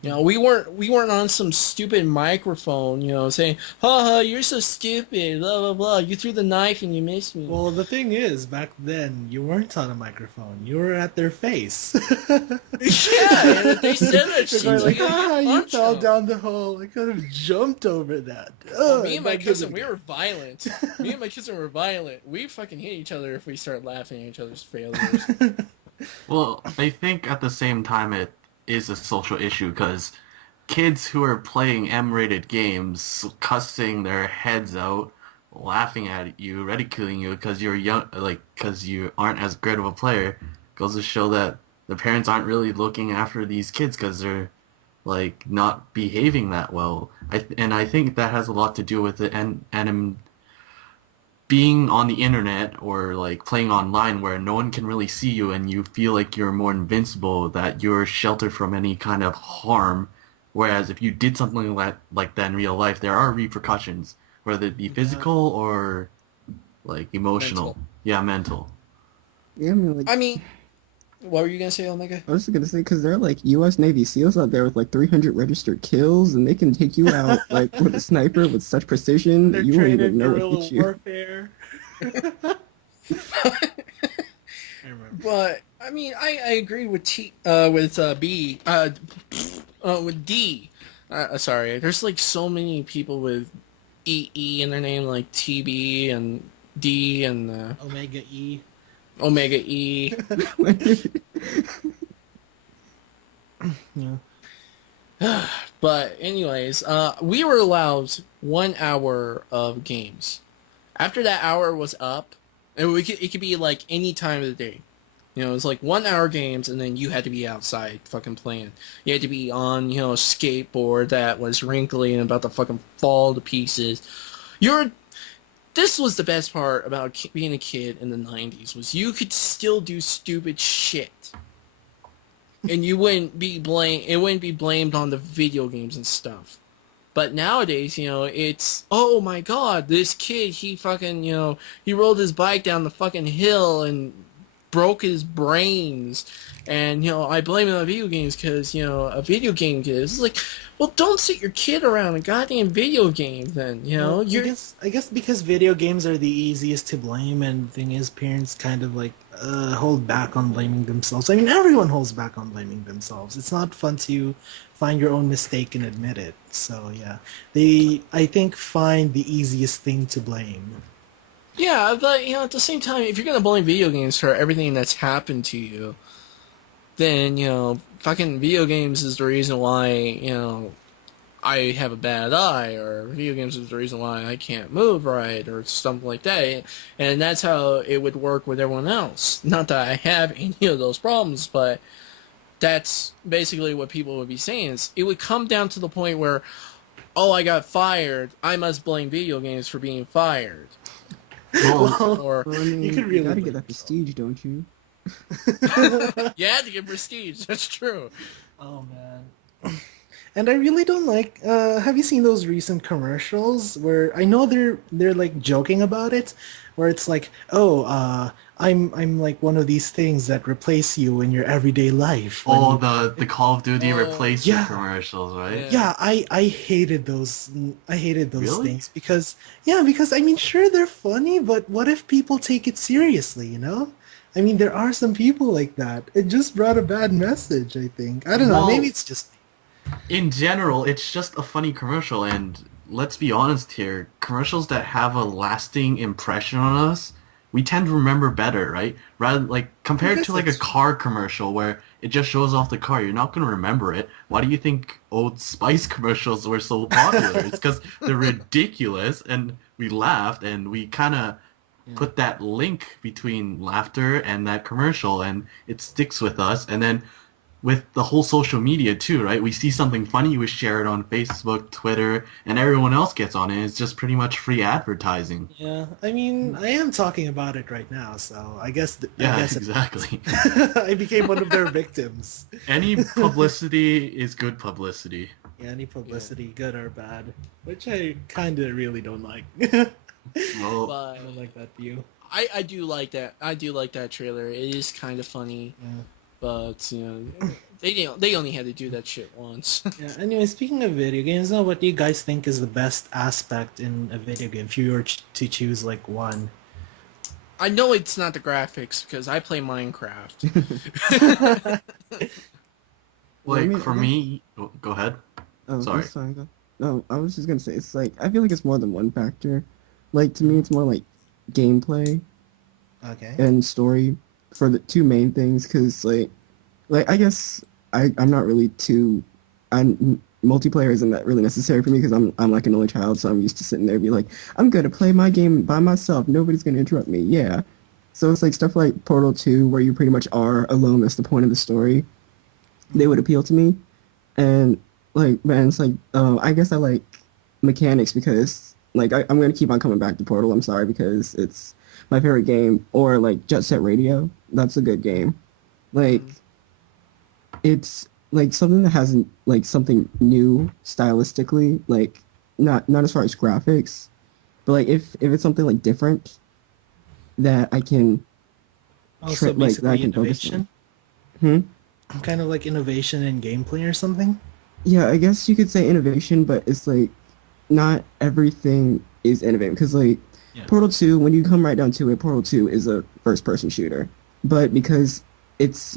We weren't on some stupid microphone, saying, "Ha, you're so stupid, blah blah blah. You threw the knife and you missed me." Well, the thing is, back then you weren't on a microphone. You were at their face. Yeah, and they said that shit. They're like, you fell them." down the hole. I could have jumped over that. Me and my cousin, we were violent. Me and my cousin were violent. We fucking hit each other if we start laughing at each other's failures. Well, I think at the same time it is a social issue because kids who are playing M-rated games, cussing their heads out, laughing at you, ridiculing you because you're young, because you aren't as great of a player, goes to show that the parents aren't really looking after these kids because they're not behaving that well. I think that has a lot to do with it, and being on the internet or playing online where no one can really see you and you feel like you're more invincible, that you're sheltered from any kind of harm. Whereas if you did something like that in real life, there are repercussions, whether it be physical or emotional. Mental. Yeah, mental. Yeah, I mean, what were you gonna say, Omega? I was just gonna say because there are U.S. Navy SEALs out there with 300 registered kills, and they can take you out with a sniper with such precision They're you won't trained even in know guerrilla what hit you. warfare. I remember. But I mean, I agree with B with D. Sorry, there's so many people with E in their name, like TB and D and Omega E. Omega E. Yeah. But anyways, we were allowed 1 hour of games. After that hour was up, it could be any time of the day. It was 1 hour games, and then you had to be outside fucking playing. You had to be on, a skateboard that was wrinkly and about to fucking fall to pieces. This was the best part about being a kid in the 90s, was you could still do stupid shit. And it wouldn't be blamed on the video games and stuff. But nowadays, it's, oh my god, this kid, he fucking, he rolled his bike down the fucking hill and broke his brains. And, I blame it on video games because, a video game kid is well, don't sit your kid around a goddamn video game then, Well, I guess because video games are the easiest to blame, and the thing is, parents kind of hold back on blaming themselves. I mean, everyone holds back on blaming themselves. It's not fun to find your own mistake and admit it. So yeah, I think, find the easiest thing to blame. Yeah, but, at the same time, if you're gonna blame video games for everything that's happened to you, then, fucking video games is the reason why, I have a bad eye, or video games is the reason why I can't move right, or something like that. And that's how it would work with everyone else. Not that I have any of those problems, but that's basically what people would be saying. Is it would come down to the point where, oh, I got fired, I must blame video games for being fired. Or Well, I mean, You could you really gotta blame get that prestige, don't you? you had to get prestige, that's true. Oh man. And I really don't like. Have you seen those recent commercials where I know they're joking about it, where it's I'm one of these things that replace you in your everyday life. Oh, the Call of Duty replacement Yeah. commercials, right? Yeah. Yeah, I hated those. I hated those Really? things because I mean, sure, they're funny, but what if people take it seriously? I mean, there are some people like that. It just brought a bad message, I think. I don't know. Well, Maybe it's just. In general, it's just a funny commercial, and let's be honest here, commercials that have a lasting impression on us, we tend to remember better, right? Rather, compared to a that's- car commercial where it just shows off the car, you're not going to remember it. Why do you think Old Spice commercials were so popular? It's because they're ridiculous, and we laughed, and we kind of put that link between laughter and that commercial, and it sticks with us. And then with the whole social media too, right? We see something funny, we share it on Facebook, Twitter, and everyone else gets on it. It's just pretty much free advertising. Yeah, I mean, I am talking about it right now, so I guess Yeah, exactly. I became one of their victims. Any publicity is good publicity. Yeah, any publicity, good or bad, which I kind of really don't like. Well, But I don't like that view. I do like that. I do like that trailer. It is kind of funny, Yeah. but they only had to do that shit once. Yeah. Anyway, speaking of video games, now what do you guys think is the best aspect in a video game? If you were to choose like one. I know it's not the graphics because I play Minecraft. Well, I like mean, for me, go ahead. Oh, Sorry. I'm sorry. No, I was just gonna say it's like I feel like it's more than one factor. Like to me, it's more like gameplay Okay. and story for the two main things. Because like I guess I'm not really too. Multiplayer isn't that really necessary for me because I'm like an only child, so I'm used to sitting there and be like, I'm gonna play my game by myself. Nobody's gonna interrupt me. Yeah. So it's like stuff like Portal 2, where you pretty much are alone. That's the point of the story. They would appeal to me, and like man, it's like I guess I like mechanics because like I'm gonna keep on coming back to Portal. I'm sorry because it's my favorite game. Or like Jet Set Radio. That's a good game. Like it's like something that hasn't like something new stylistically. Like not as far as graphics, but like if it's something like different that I can Also, like that I basically can focus on. innovation. Kind of like innovation in gameplay or something. Yeah, I guess you could say innovation, but it's like not everything is innovative because like Yeah. Portal 2, when you come right down to it, Portal 2 is a first-person shooter, but because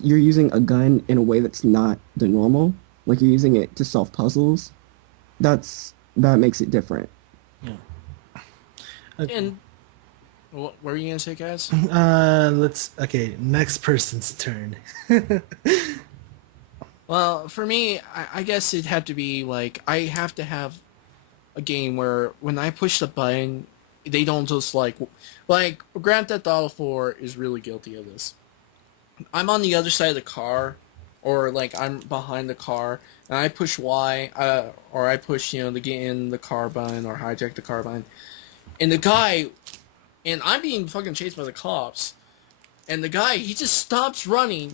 you're using a gun in a way that's not the normal, like you're using it to solve puzzles, that makes it different. Yeah. And what were you gonna say, guys? Okay, next person's turn. Well, for me, I guess it'd have to be like I have to have a game where when I push the button, they don't just like Grand Theft Auto 4 is really guilty of this. I'm on the other side of the car, or like I'm behind the car, and I push Y, or I push the get in the car button or hijack the car button, and the guy, and I'm being fucking chased by the cops, and the guy he just stops running,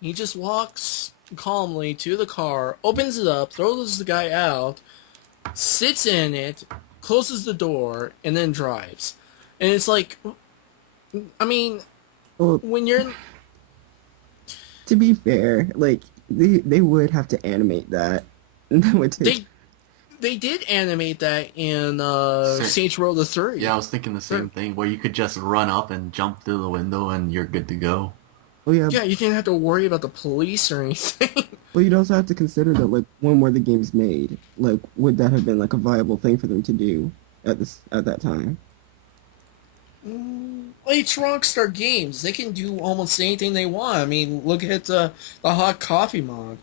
he just walks calmly to the car, opens it up, throws the guy out, sits in it, closes the door, and then drives. And it's like, I mean, Well, when you're... to be fair, like they would have to animate that, and that would take. They did animate that in Saints Row the 3. Yeah, I was thinking the same thing, where you could just run up and jump through the window and you're good to go. Oh yeah, Yeah, you didn't have to worry about the police or anything. but you'd also have to consider that like when were the games made? Like would that have been like a viable thing for them to do at that time? Well, it's Rockstar Games. They can do almost anything they want. I mean, look at the hot coffee mod.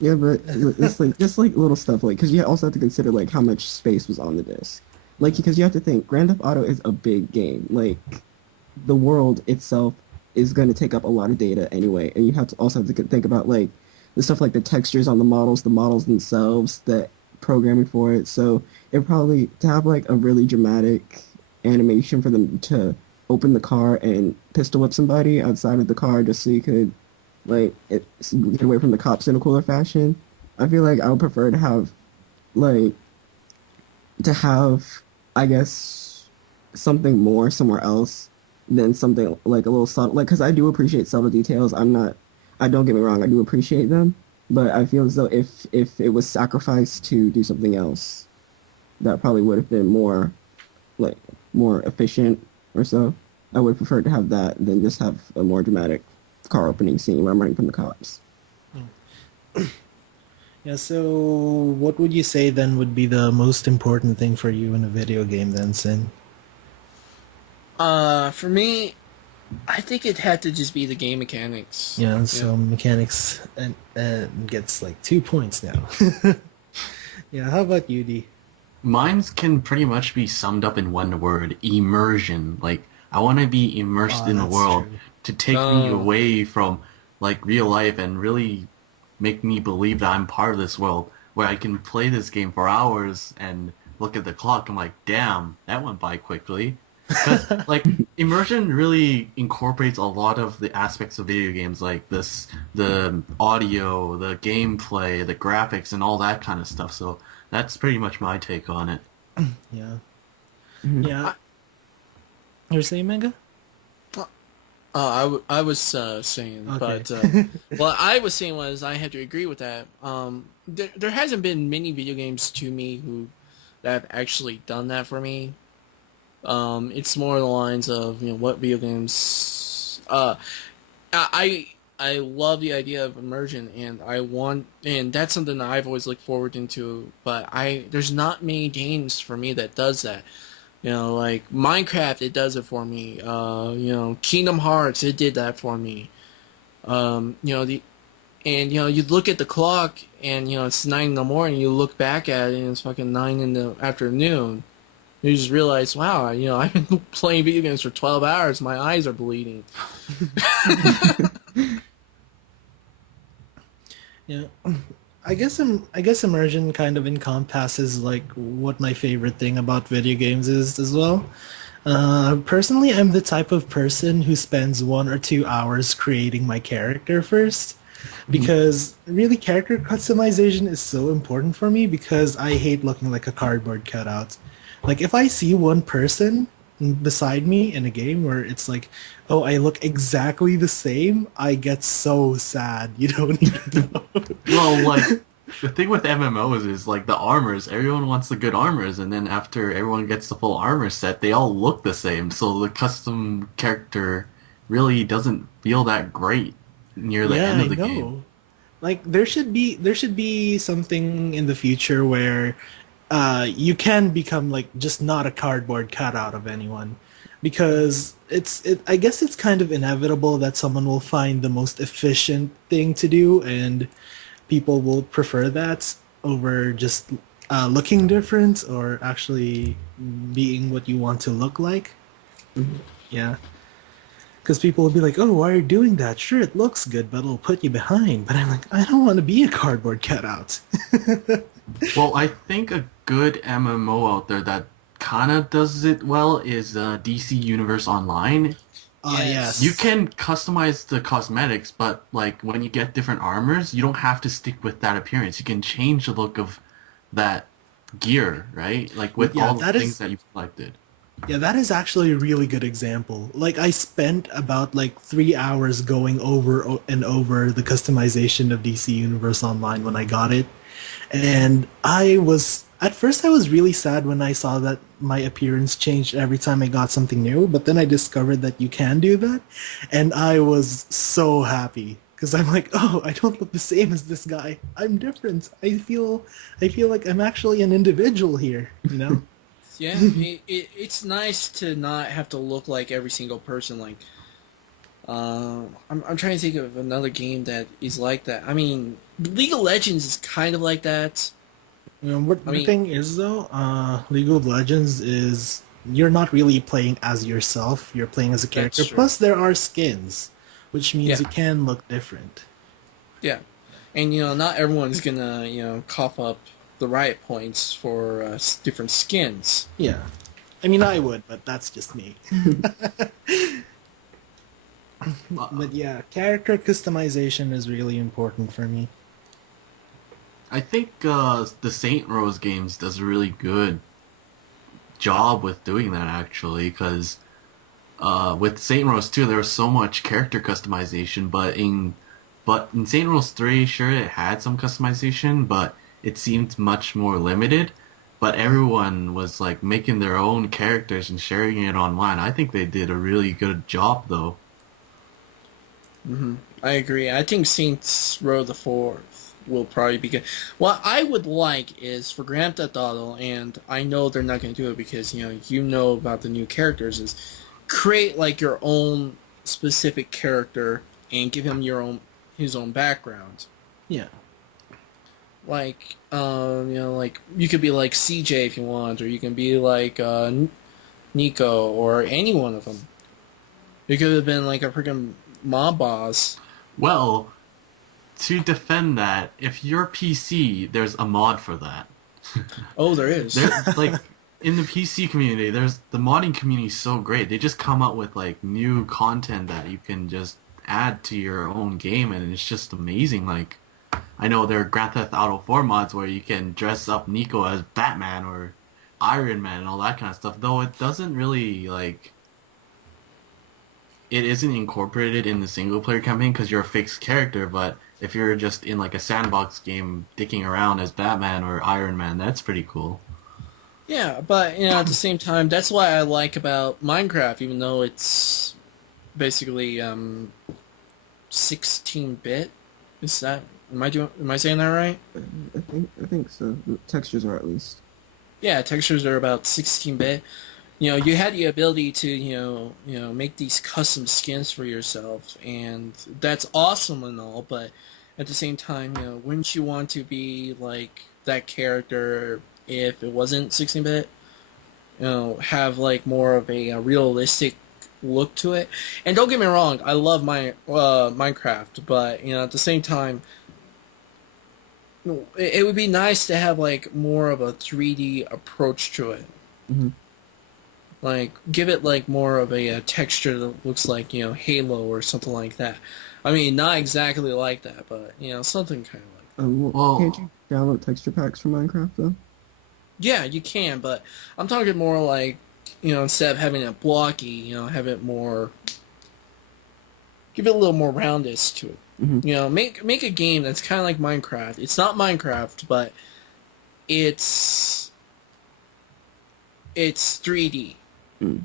Yeah, but it's like just like little stuff like because you also have to consider like how much space was on the disc, like because you have to think Grand Theft Auto is a big game. Like the world itself is going to take up a lot of data anyway, and you also have to think about like the stuff like the textures on the models themselves, the programming for it. So it probably to have like a really dramatic animation for them to open the car and pistol whip somebody outside of the car just so you could like get away from the cops in a cooler fashion. I feel like I would prefer to have I guess something more somewhere else than something like a little subtle, like because I do appreciate subtle details. I don't get me wrong, I do appreciate them, but I feel as though if it was sacrificed to do something else, that probably would have been more efficient or so. I would prefer to have that than just have a more dramatic car opening scene where I'm running from the cops. Yeah, so what would you say then would be the most important thing for you in a video game then, Sin? For me, I think it had to just be the game mechanics. Yeah, so mechanics and gets like 2 points now. Yeah, how about you, Dee? Mine can pretty much be summed up in one word: immersion. Like, I want to be immersed Oh, in the that's world true. to take me away from like real life and really make me believe that I'm part of this world where I can play this game for hours and look at the clock. I'm like, damn, that went by quickly. Because like immersion really incorporates a lot of the aspects of video games, like the audio, the gameplay, the graphics, and all that kind of stuff. So that's pretty much my take on it. Yeah. Mhm. Yeah. You're saying, Mega? I was saying, Okay. but what I was saying was I had to agree with that. There hasn't been many video games to me that have actually done that for me. It's more the lines of what video games. I love the idea of immersion, and that's something that I've always looked forward into. But there's not many games for me that does that. Like Minecraft, it does it for me. Kingdom Hearts, it did that for me. You look at the clock, and it's 9 in the morning. You look back at it, and it's fucking 9 in the afternoon. You just realize, wow, I've been playing video games for 12 hours. My eyes are bleeding. Yeah. I guess immersion kind of encompasses like what my favorite thing about video games is as well. Personally, I'm the type of person who spends 1 or 2 hours creating my character first, because really character customization is so important for me because I hate looking like a cardboard cutout. Like if I see one person beside me in a game where it's like, oh, I look exactly the same, I get so sad. You don't even know. Well, like the thing with MMOs is like the armors. Everyone wants the good armors, and then after everyone gets the full armor set, they all look the same. So the custom character really doesn't feel that great near the end of the game. Like there should be something in the future where you can become like just not a cardboard cutout of anyone, because I guess it's kind of inevitable that someone will find the most efficient thing to do, and people will prefer that over just looking different or actually being what you want to look like. Yeah. Because people will be like, oh, why are you doing that? Sure, it looks good, but it'll put you behind. But I'm like, I don't want to be a cardboard cutout. Well, I think a good MMO out there that kind of does it well is DC Universe Online. Yes. You can customize the cosmetics, but like when you get different armors, you don't have to stick with that appearance. You can change the look of that gear, right? Like with Yeah, all the that things is- that you selected. Yeah, that is actually a really good example. Like, I spent about like 3 hours going over and over the customization of DC Universe Online when I got it. And at first I was really sad when I saw that my appearance changed every time I got something new, but then I discovered that you can do that, and I was so happy. Because I'm like, oh, I don't look the same as this guy. I'm different. I feel like I'm actually an individual here, you know? Yeah, it's nice to not have to look like every single person. Like, I'm trying to think of another game that is like that. I mean, League of Legends is kind of like that. You know, what I the mean- thing is though, League of Legends is you're not really playing as yourself. You're playing as a character. That's true. Plus, there are skins, which means Yeah. it can look different. Yeah, and not everyone's gonna cough up the riot points for different skins. Yeah, I mean I would, but that's just me. But yeah, character customization is really important for me. I think the Saint Rose games does a really good job with doing that actually, because with Saint Rose 2 there was so much character customization, but in Saint Rose 3, sure, it had some customization, but it seemed much more limited. But everyone was like making their own characters and sharing it online. I think they did a really good job though. I agree. I think Saints Row the Fourth will probably be good. What I would like is for Grand Theft Auto, and I know they're not going to do it because you know about the new characters, is create like your own specific character and give him his own background. Yeah. Like like you could be like CJ if you want, or you can be like Nico, or any one of them. It could have been like a freaking mob boss. Well, to defend that, if you're PC, there's a mod for that. Oh, there is. Like in the PC community, there's the modding community is so great. They just come up with like new content that you can just add to your own game, and it's just amazing. Like I know there are Grand Theft Auto 4 mods where you can dress up Nico as Batman or Iron Man and all that kind of stuff. Though it doesn't really like it isn't incorporated in the single player campaign because you're a fixed character, but if you're just in like a sandbox game dicking around as Batman or Iron Man, that's pretty cool. Yeah, but at the same time, that's what I like about Minecraft, even though it's basically 16-bit. Is that am I saying that right? I think so. The textures are at least. Yeah, textures are about 16-bit. You had the ability to make these custom skins for yourself, and that's awesome and all, but at the same time, wouldn't you want to be like that character if it wasn't 16-bit? Have like more of a realistic look to it. And don't get me wrong, I love my Minecraft, but at the same time, it would be nice to have like more of a 3D approach to it. Mm-hmm. Like give it like more of a texture that looks like Halo or something like that. I mean, not exactly like that, but something kind of like. Well, can't you download texture packs from Minecraft though? Yeah, you can, but I'm talking more like, instead of having it blocky, have it more, give it a little more roundness to it. Mm-hmm. Make a game that's kind of like Minecraft. It's not Minecraft, but it's 3D. Mm.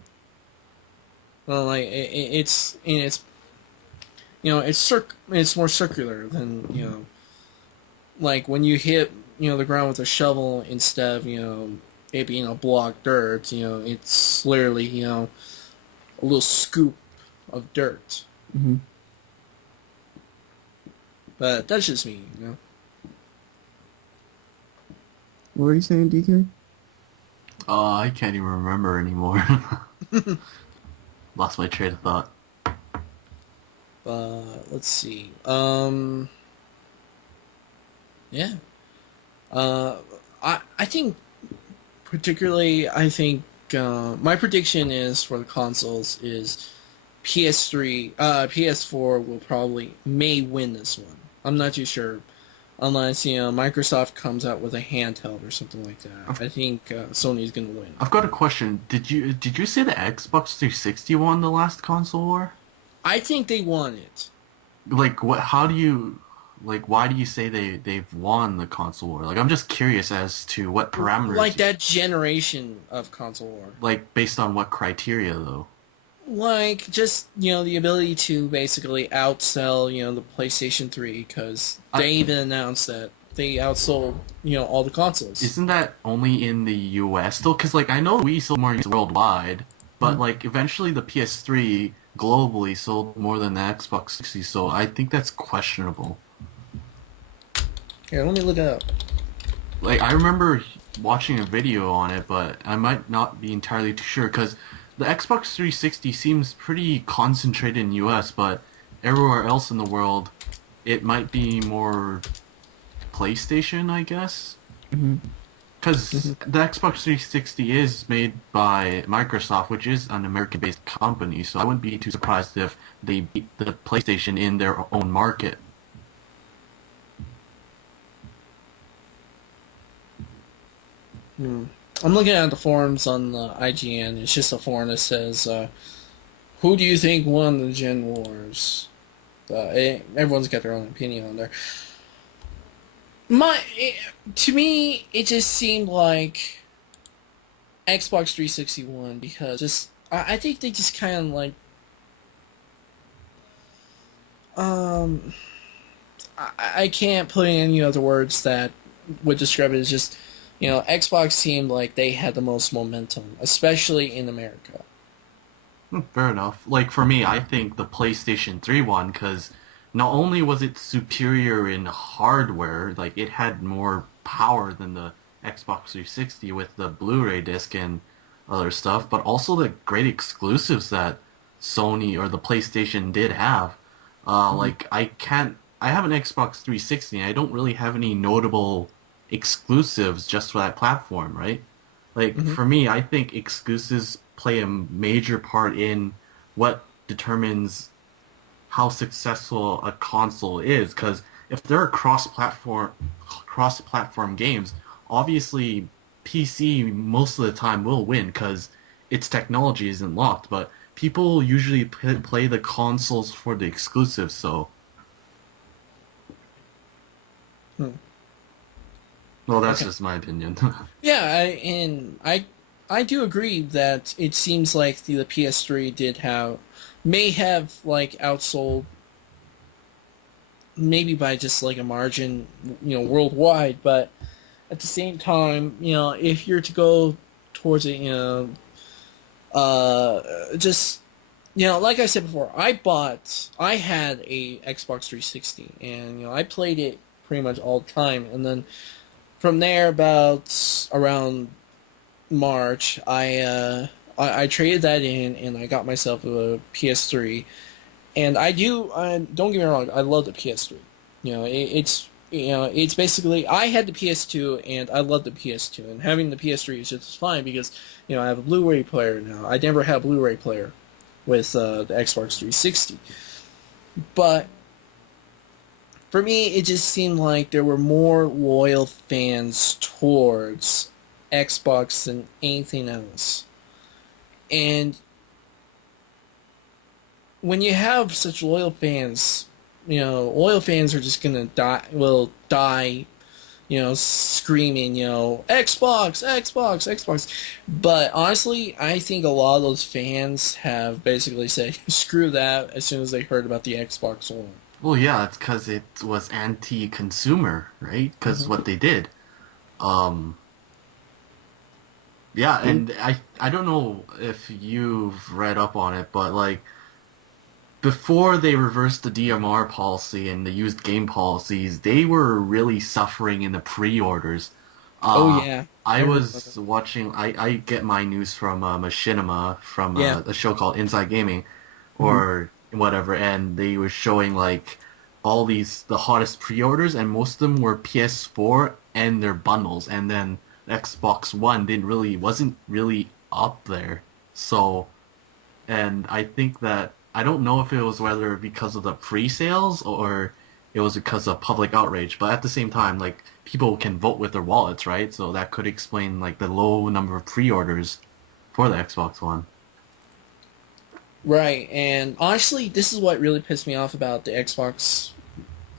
Well, like it's it's more circular than like when you hit the ground with a shovel instead of it being a block dirt. It's literally a little scoop of dirt. Mm-hmm. But that's just me. What were you saying, Dee Kay? I can't even remember anymore. Lost my train of thought. Let's see. Yeah. I think particularly my prediction is for the consoles is PS3 PS4 may win this one. I'm not too sure unless Microsoft comes out with a handheld or something like that. I think Sony's going to win. I've got a question. Did you say the Xbox 360 won the last console war? I think they won it. Like what? How do you why do you say they've won the console war? Like I'm just curious as to what parameters. Like that generation of console war. Like based on what criteria though? Like just the ability to basically outsell the PlayStation 3 because they even announced that they outsold all the consoles. Isn't that only in the U.S. though? Because like I know we sold more worldwide, but like eventually the PS3 globally sold more than the Xbox 360, so I think that's questionable. Here, let me look it up. Like I remember watching a video on it, but I might not be entirely too sure because the Xbox 360 seems pretty concentrated in the US, but everywhere else in the world, it might be more PlayStation, I guess. Because the Xbox 360 is made by Microsoft, which is an American-based company, so I wouldn't be too surprised if they beat the PlayStation in their own market. I'm looking at the forums on IGN. It's just a forum that says, who do you think won the Gen Wars? Everyone's got their own opinion on there. To me, it just seemed like Xbox 360 won because I think they just kind of like I can't put in any other words that would describe it as just Xbox seemed like they had the most momentum, especially in America. Fair enough. Like for me, I think the PlayStation 3 won because not only was it superior in hardware, like it had more power than the Xbox 360 with the Blu-ray disc and other stuff, but also the great exclusives that Sony or the PlayStation did have. Like I have an Xbox 360 and I don't really have any notable exclusives just for that platform, right? Like for me, I think exclusives play a major part in what determines how successful a console is, because if there are cross-platform games, obviously PC most of the time will win because its technology isn't locked, but people usually play the consoles for the exclusives, so well, that's just my opinion. Yeah, I do agree that it seems like the PS3 may have like outsold, maybe by just like a margin, worldwide, but at the same time, if you're to go towards it, just, like I said before, I had a Xbox 360, and, I played it pretty much all the time, and then from there, about around March, I traded that in, and I got myself a PS3, and don't get me wrong, I love the PS3. It's basically, I had the PS2 and I love the PS2, and having the PS3 is just fine because, I have a Blu-ray player now. I never had a Blu-ray player with the Xbox 360. But for me, it just seemed like there were more loyal fans towards Xbox than anything else. And when you have such loyal fans, loyal fans are just gonna die, screaming, Xbox, Xbox, Xbox. But honestly, I think a lot of those fans have basically said, screw that, as soon as they heard about the Xbox One. Well, yeah, it's because it was anti-consumer, right? Because what they did. Yeah, and I don't know if you've read up on it, but like before they reversed the DMR policy and the used game policies, they were really suffering in the pre-orders. Oh yeah, I was watching. I get my news from Machinima from a show called Inside Gaming, or whatever, and they were showing like all the hottest pre-orders, and most of them were PS4 and their bundles, and then Xbox One wasn't really up there. So, and I think that I don't know if it was whether because of the pre-sales or it was because of public outrage, but at the same time, like people can vote with their wallets, right? So that could explain like the low number of pre-orders for the Xbox One. Right, and honestly, this is what really pissed me off about the Xbox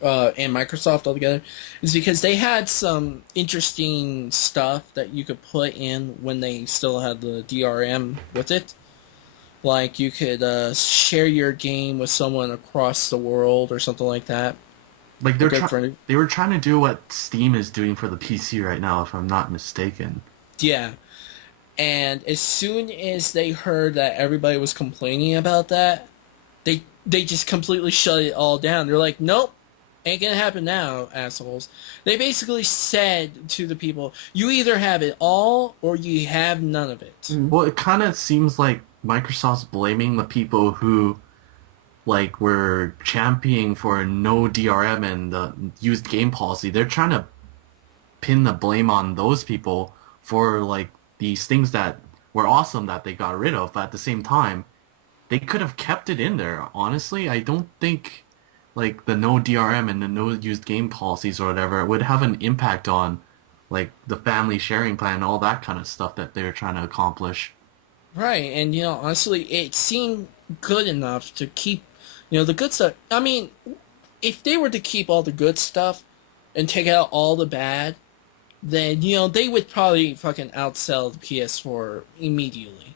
and Microsoft altogether, is because they had some interesting stuff that you could put in when they still had the DRM with it. Like, you could share your game with someone across the world or something like that. Like, they were trying to do what Steam is doing for the PC right now, if I'm not mistaken. Yeah. And as soon as they heard that everybody was complaining about that, they just completely shut it all down. They're like, nope, ain't gonna happen now, assholes. They basically said to the people, you either have it all or you have none of it. Well, it kind of seems like Microsoft's blaming the people who like were championing for no DRM and the used game policy. They're trying to pin the blame on those people for like these things that were awesome that they got rid of, but at the same time, they could have kept it in there. Honestly, I don't think like the no DRM and the no used game policies or whatever would have an impact on like the family sharing plan and all that kind of stuff that they're trying to accomplish. Right, and honestly, it seemed good enough to keep, the good stuff. I mean, if they were to keep all the good stuff and take out all the bad, then, they would probably fucking outsell the PS4 immediately.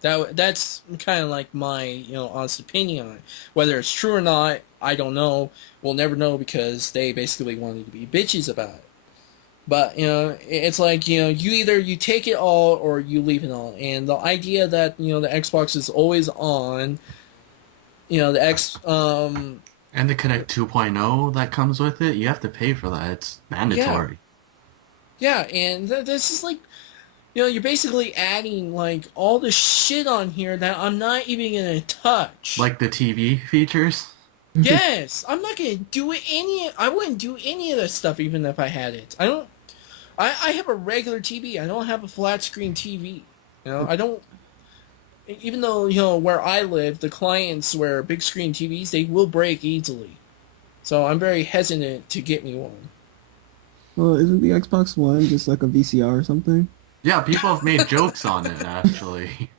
That's kind of like my, honest opinion on it. Whether it's true or not, I don't know. We'll never know because they basically wanted to be bitches about it. But, it's like, you take it all or you leave it all. And the idea that, the Xbox is always on, the And the Connect 2.0 that comes with it, you have to pay for that. It's mandatory. Yeah, and this is like, you're basically adding like all the shit on here that I'm not even gonna touch. Like the TV features. Yes, I'm not gonna do any. I wouldn't do any of that stuff even if I had it. I don't. I have a regular TV. I don't have a flat screen TV. I don't. Even though where I live, the clients where big screen TVs, they will break easily. So I'm very hesitant to get me one. Well, isn't the Xbox One just like a VCR or something? Yeah, people have made jokes on it actually.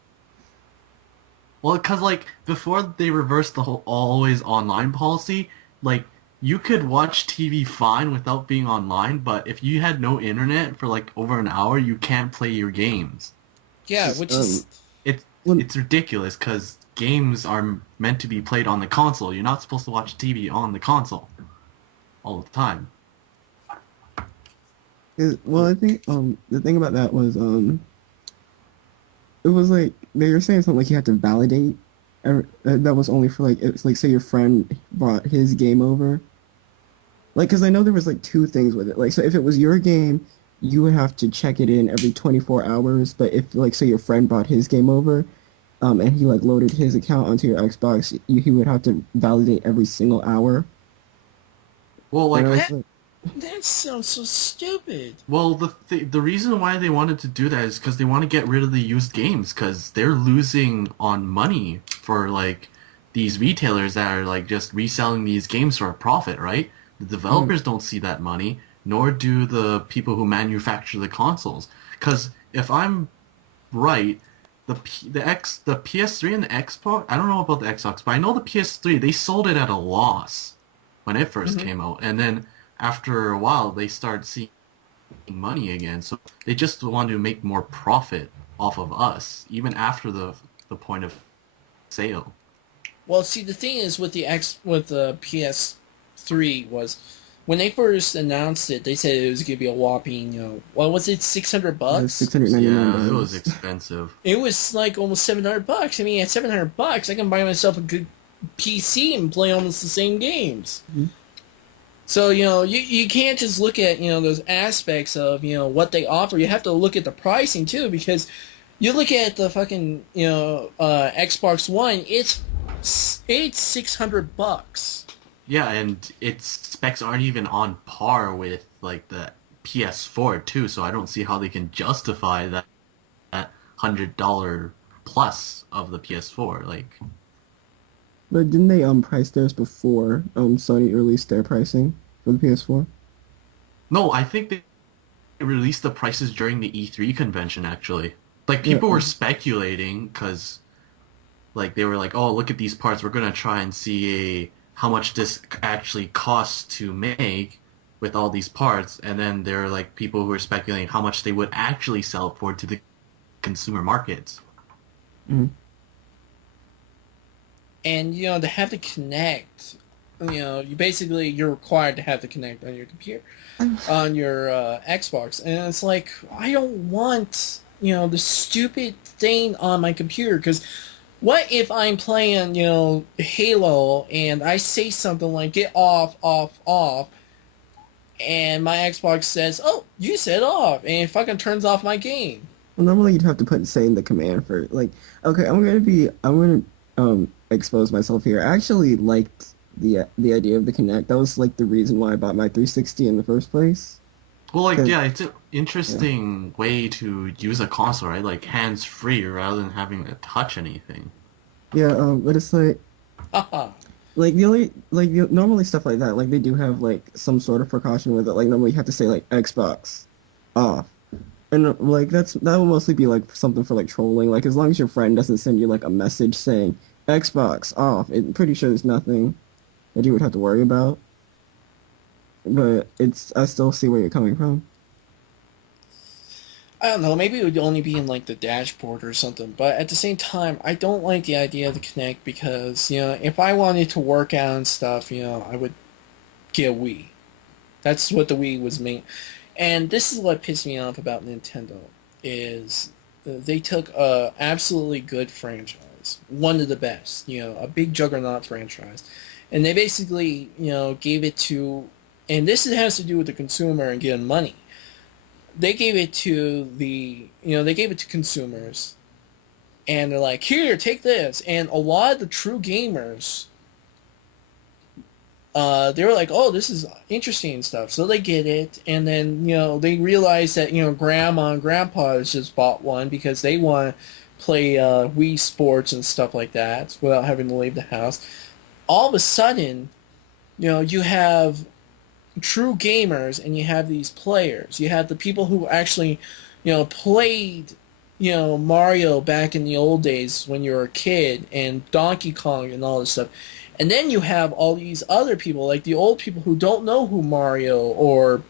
Well, because, like, before they reversed the whole always online policy, like, you could watch TV fine without being online, but if you had no internet for, like, over an hour, you can't play your games. Yeah, which is... It's ridiculous, because games are meant to be played on the console. You're not supposed to watch TV on the console all the time. Well, I think the thing about that was it was like they were saying something like you had to validate. That was only for like it's like say your friend brought his game over. Like, because I know there was like two things with it. Like, so if it was your game, you would have to check it in every 24 hours. But if like say your friend brought his game over, and he like loaded his account onto your Xbox, he would have to validate every single hour. Well, like. That sounds so stupid. Well, the reason why they wanted to do that is because they want to get rid of the used games, because they're losing on money for, like, these retailers that are, like, just reselling these games for a profit, right? The developers don't see that money, nor do the people who manufacture the consoles. Because if I'm right, the PS3 and the Xbox, I don't know about the Xbox, but I know the PS3, they sold it at a loss when it first came out, and then after a while, they start seeing money again. So they just want to make more profit off of us, even after the point of sale. Well, see, the thing is with the PS3 was when they first announced it, they said it was going to be a whopping, what was it, $600? $699. Yeah, it was expensive. It was like almost $700. I mean, at $700, I can buy myself a good PC and play almost the same games. Mm-hmm. So, you can't just look at, those aspects of, what they offer. You have to look at the pricing, too, because you look at the fucking, Xbox One, it's $600. Yeah, and its specs aren't even on par with, like, the PS4, too, so I don't see how they can justify that $100 plus of the PS4, like... But didn't they price theirs before Sony released their pricing for the PS4? No, I think they released the prices during the E3 convention, actually. Like, people were speculating, because, like, they were like, oh, look at these parts, we're going to try and see how much this actually costs to make with all these parts, and then there are, like, people who were speculating how much they would actually sell for to the consumer markets. Mm. And, to have to connect, you're required to have to connect on your computer, on your Xbox. And it's like, I don't want, the stupid thing on my computer. Because what if I'm playing, Halo, and I say something like, get off, and my Xbox says, oh, you said off, and it fucking turns off my game. Well, normally you'd have to say in the command for, like, okay, I'm going to expose myself here. I actually liked the idea of the Kinect. That was like the reason why I bought my 360 in the first place. Well, like, yeah, it's an interesting way to use a console, right? Like, hands-free rather than having to touch anything. Yeah, but it's like... like, normally stuff like that, like, they do have, like, some sort of precaution with it. Like, normally you have to say, like, Xbox off. And, like, that will mostly be, like, something for, like, trolling. Like, as long as your friend doesn't send you, like, a message saying Xbox off, I'm pretty sure there's nothing that you would have to worry about. But I still see where you're coming from. I don't know, maybe it would only be in, like, the dashboard or something. But at the same time, I don't like the idea of the Kinect because, if I wanted to work out and stuff, I would get a Wii. That's what the Wii was made. And this is what pissed me off about Nintendo, is they took a absolutely good franchise, one of the best, a big juggernaut franchise, and they basically, gave it to, and this has to do with the consumer and getting money. they gave it to they gave it to consumers, and they're like, here, take this. And a lot of the true gamers, they were like, oh, this is interesting and stuff. So they get it, and then, they realize that, grandma and grandpa has just bought one because they want to play Wii Sports and stuff like that without having to leave the house. All of a sudden, you have true gamers and you have these players. You have the people who actually, played, Mario back in the old days when you were a kid, and Donkey Kong and all this stuff. And then you have all these other people, like the old people who don't know who Mario or,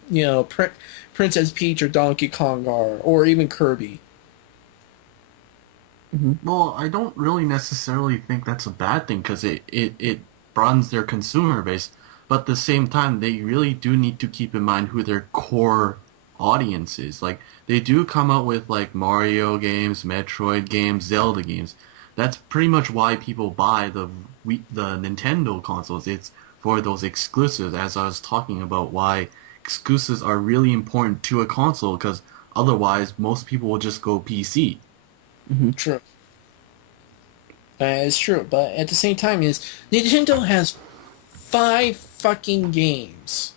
Princess Peach or Donkey Kong are, or even Kirby. Well, I don't really necessarily think that's a bad thing because it broadens their consumer base. But at the same time, they really do need to keep in mind who their core audience is. Like, they do come out with, like, Mario games, Metroid games, Zelda games. That's pretty much why people buy the Nintendo consoles. It's for those exclusives, as I was talking about why exclusives are really important to a console, because otherwise most people will just go PC. True. It's true, but at the same time Nintendo has 5 fucking games.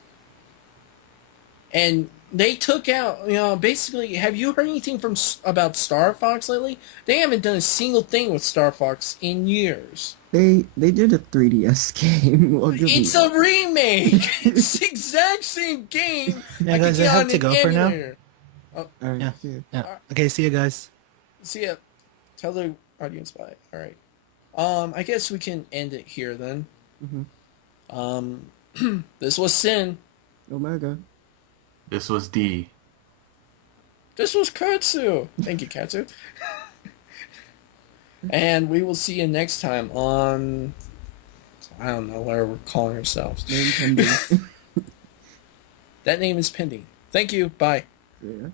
And they took out, basically, have you heard anything about Star Fox lately? They haven't done a single thing with Star Fox in years. They did a 3DS game. Well, It's a remake! It's the exact same game. Yeah, guys, I have to go for now. Alright, Yeah. yeah. Yeah. Okay, see you guys. See ya. Tell the audience bye. Alright. I guess we can end it here then. This was Sin. Omega. This was Dee. This was Catzu. Thank you, Catzu. And we will see you next time on, I don't know where we're calling ourselves. Name pending. That name is pending. Thank you. Bye. Yeah.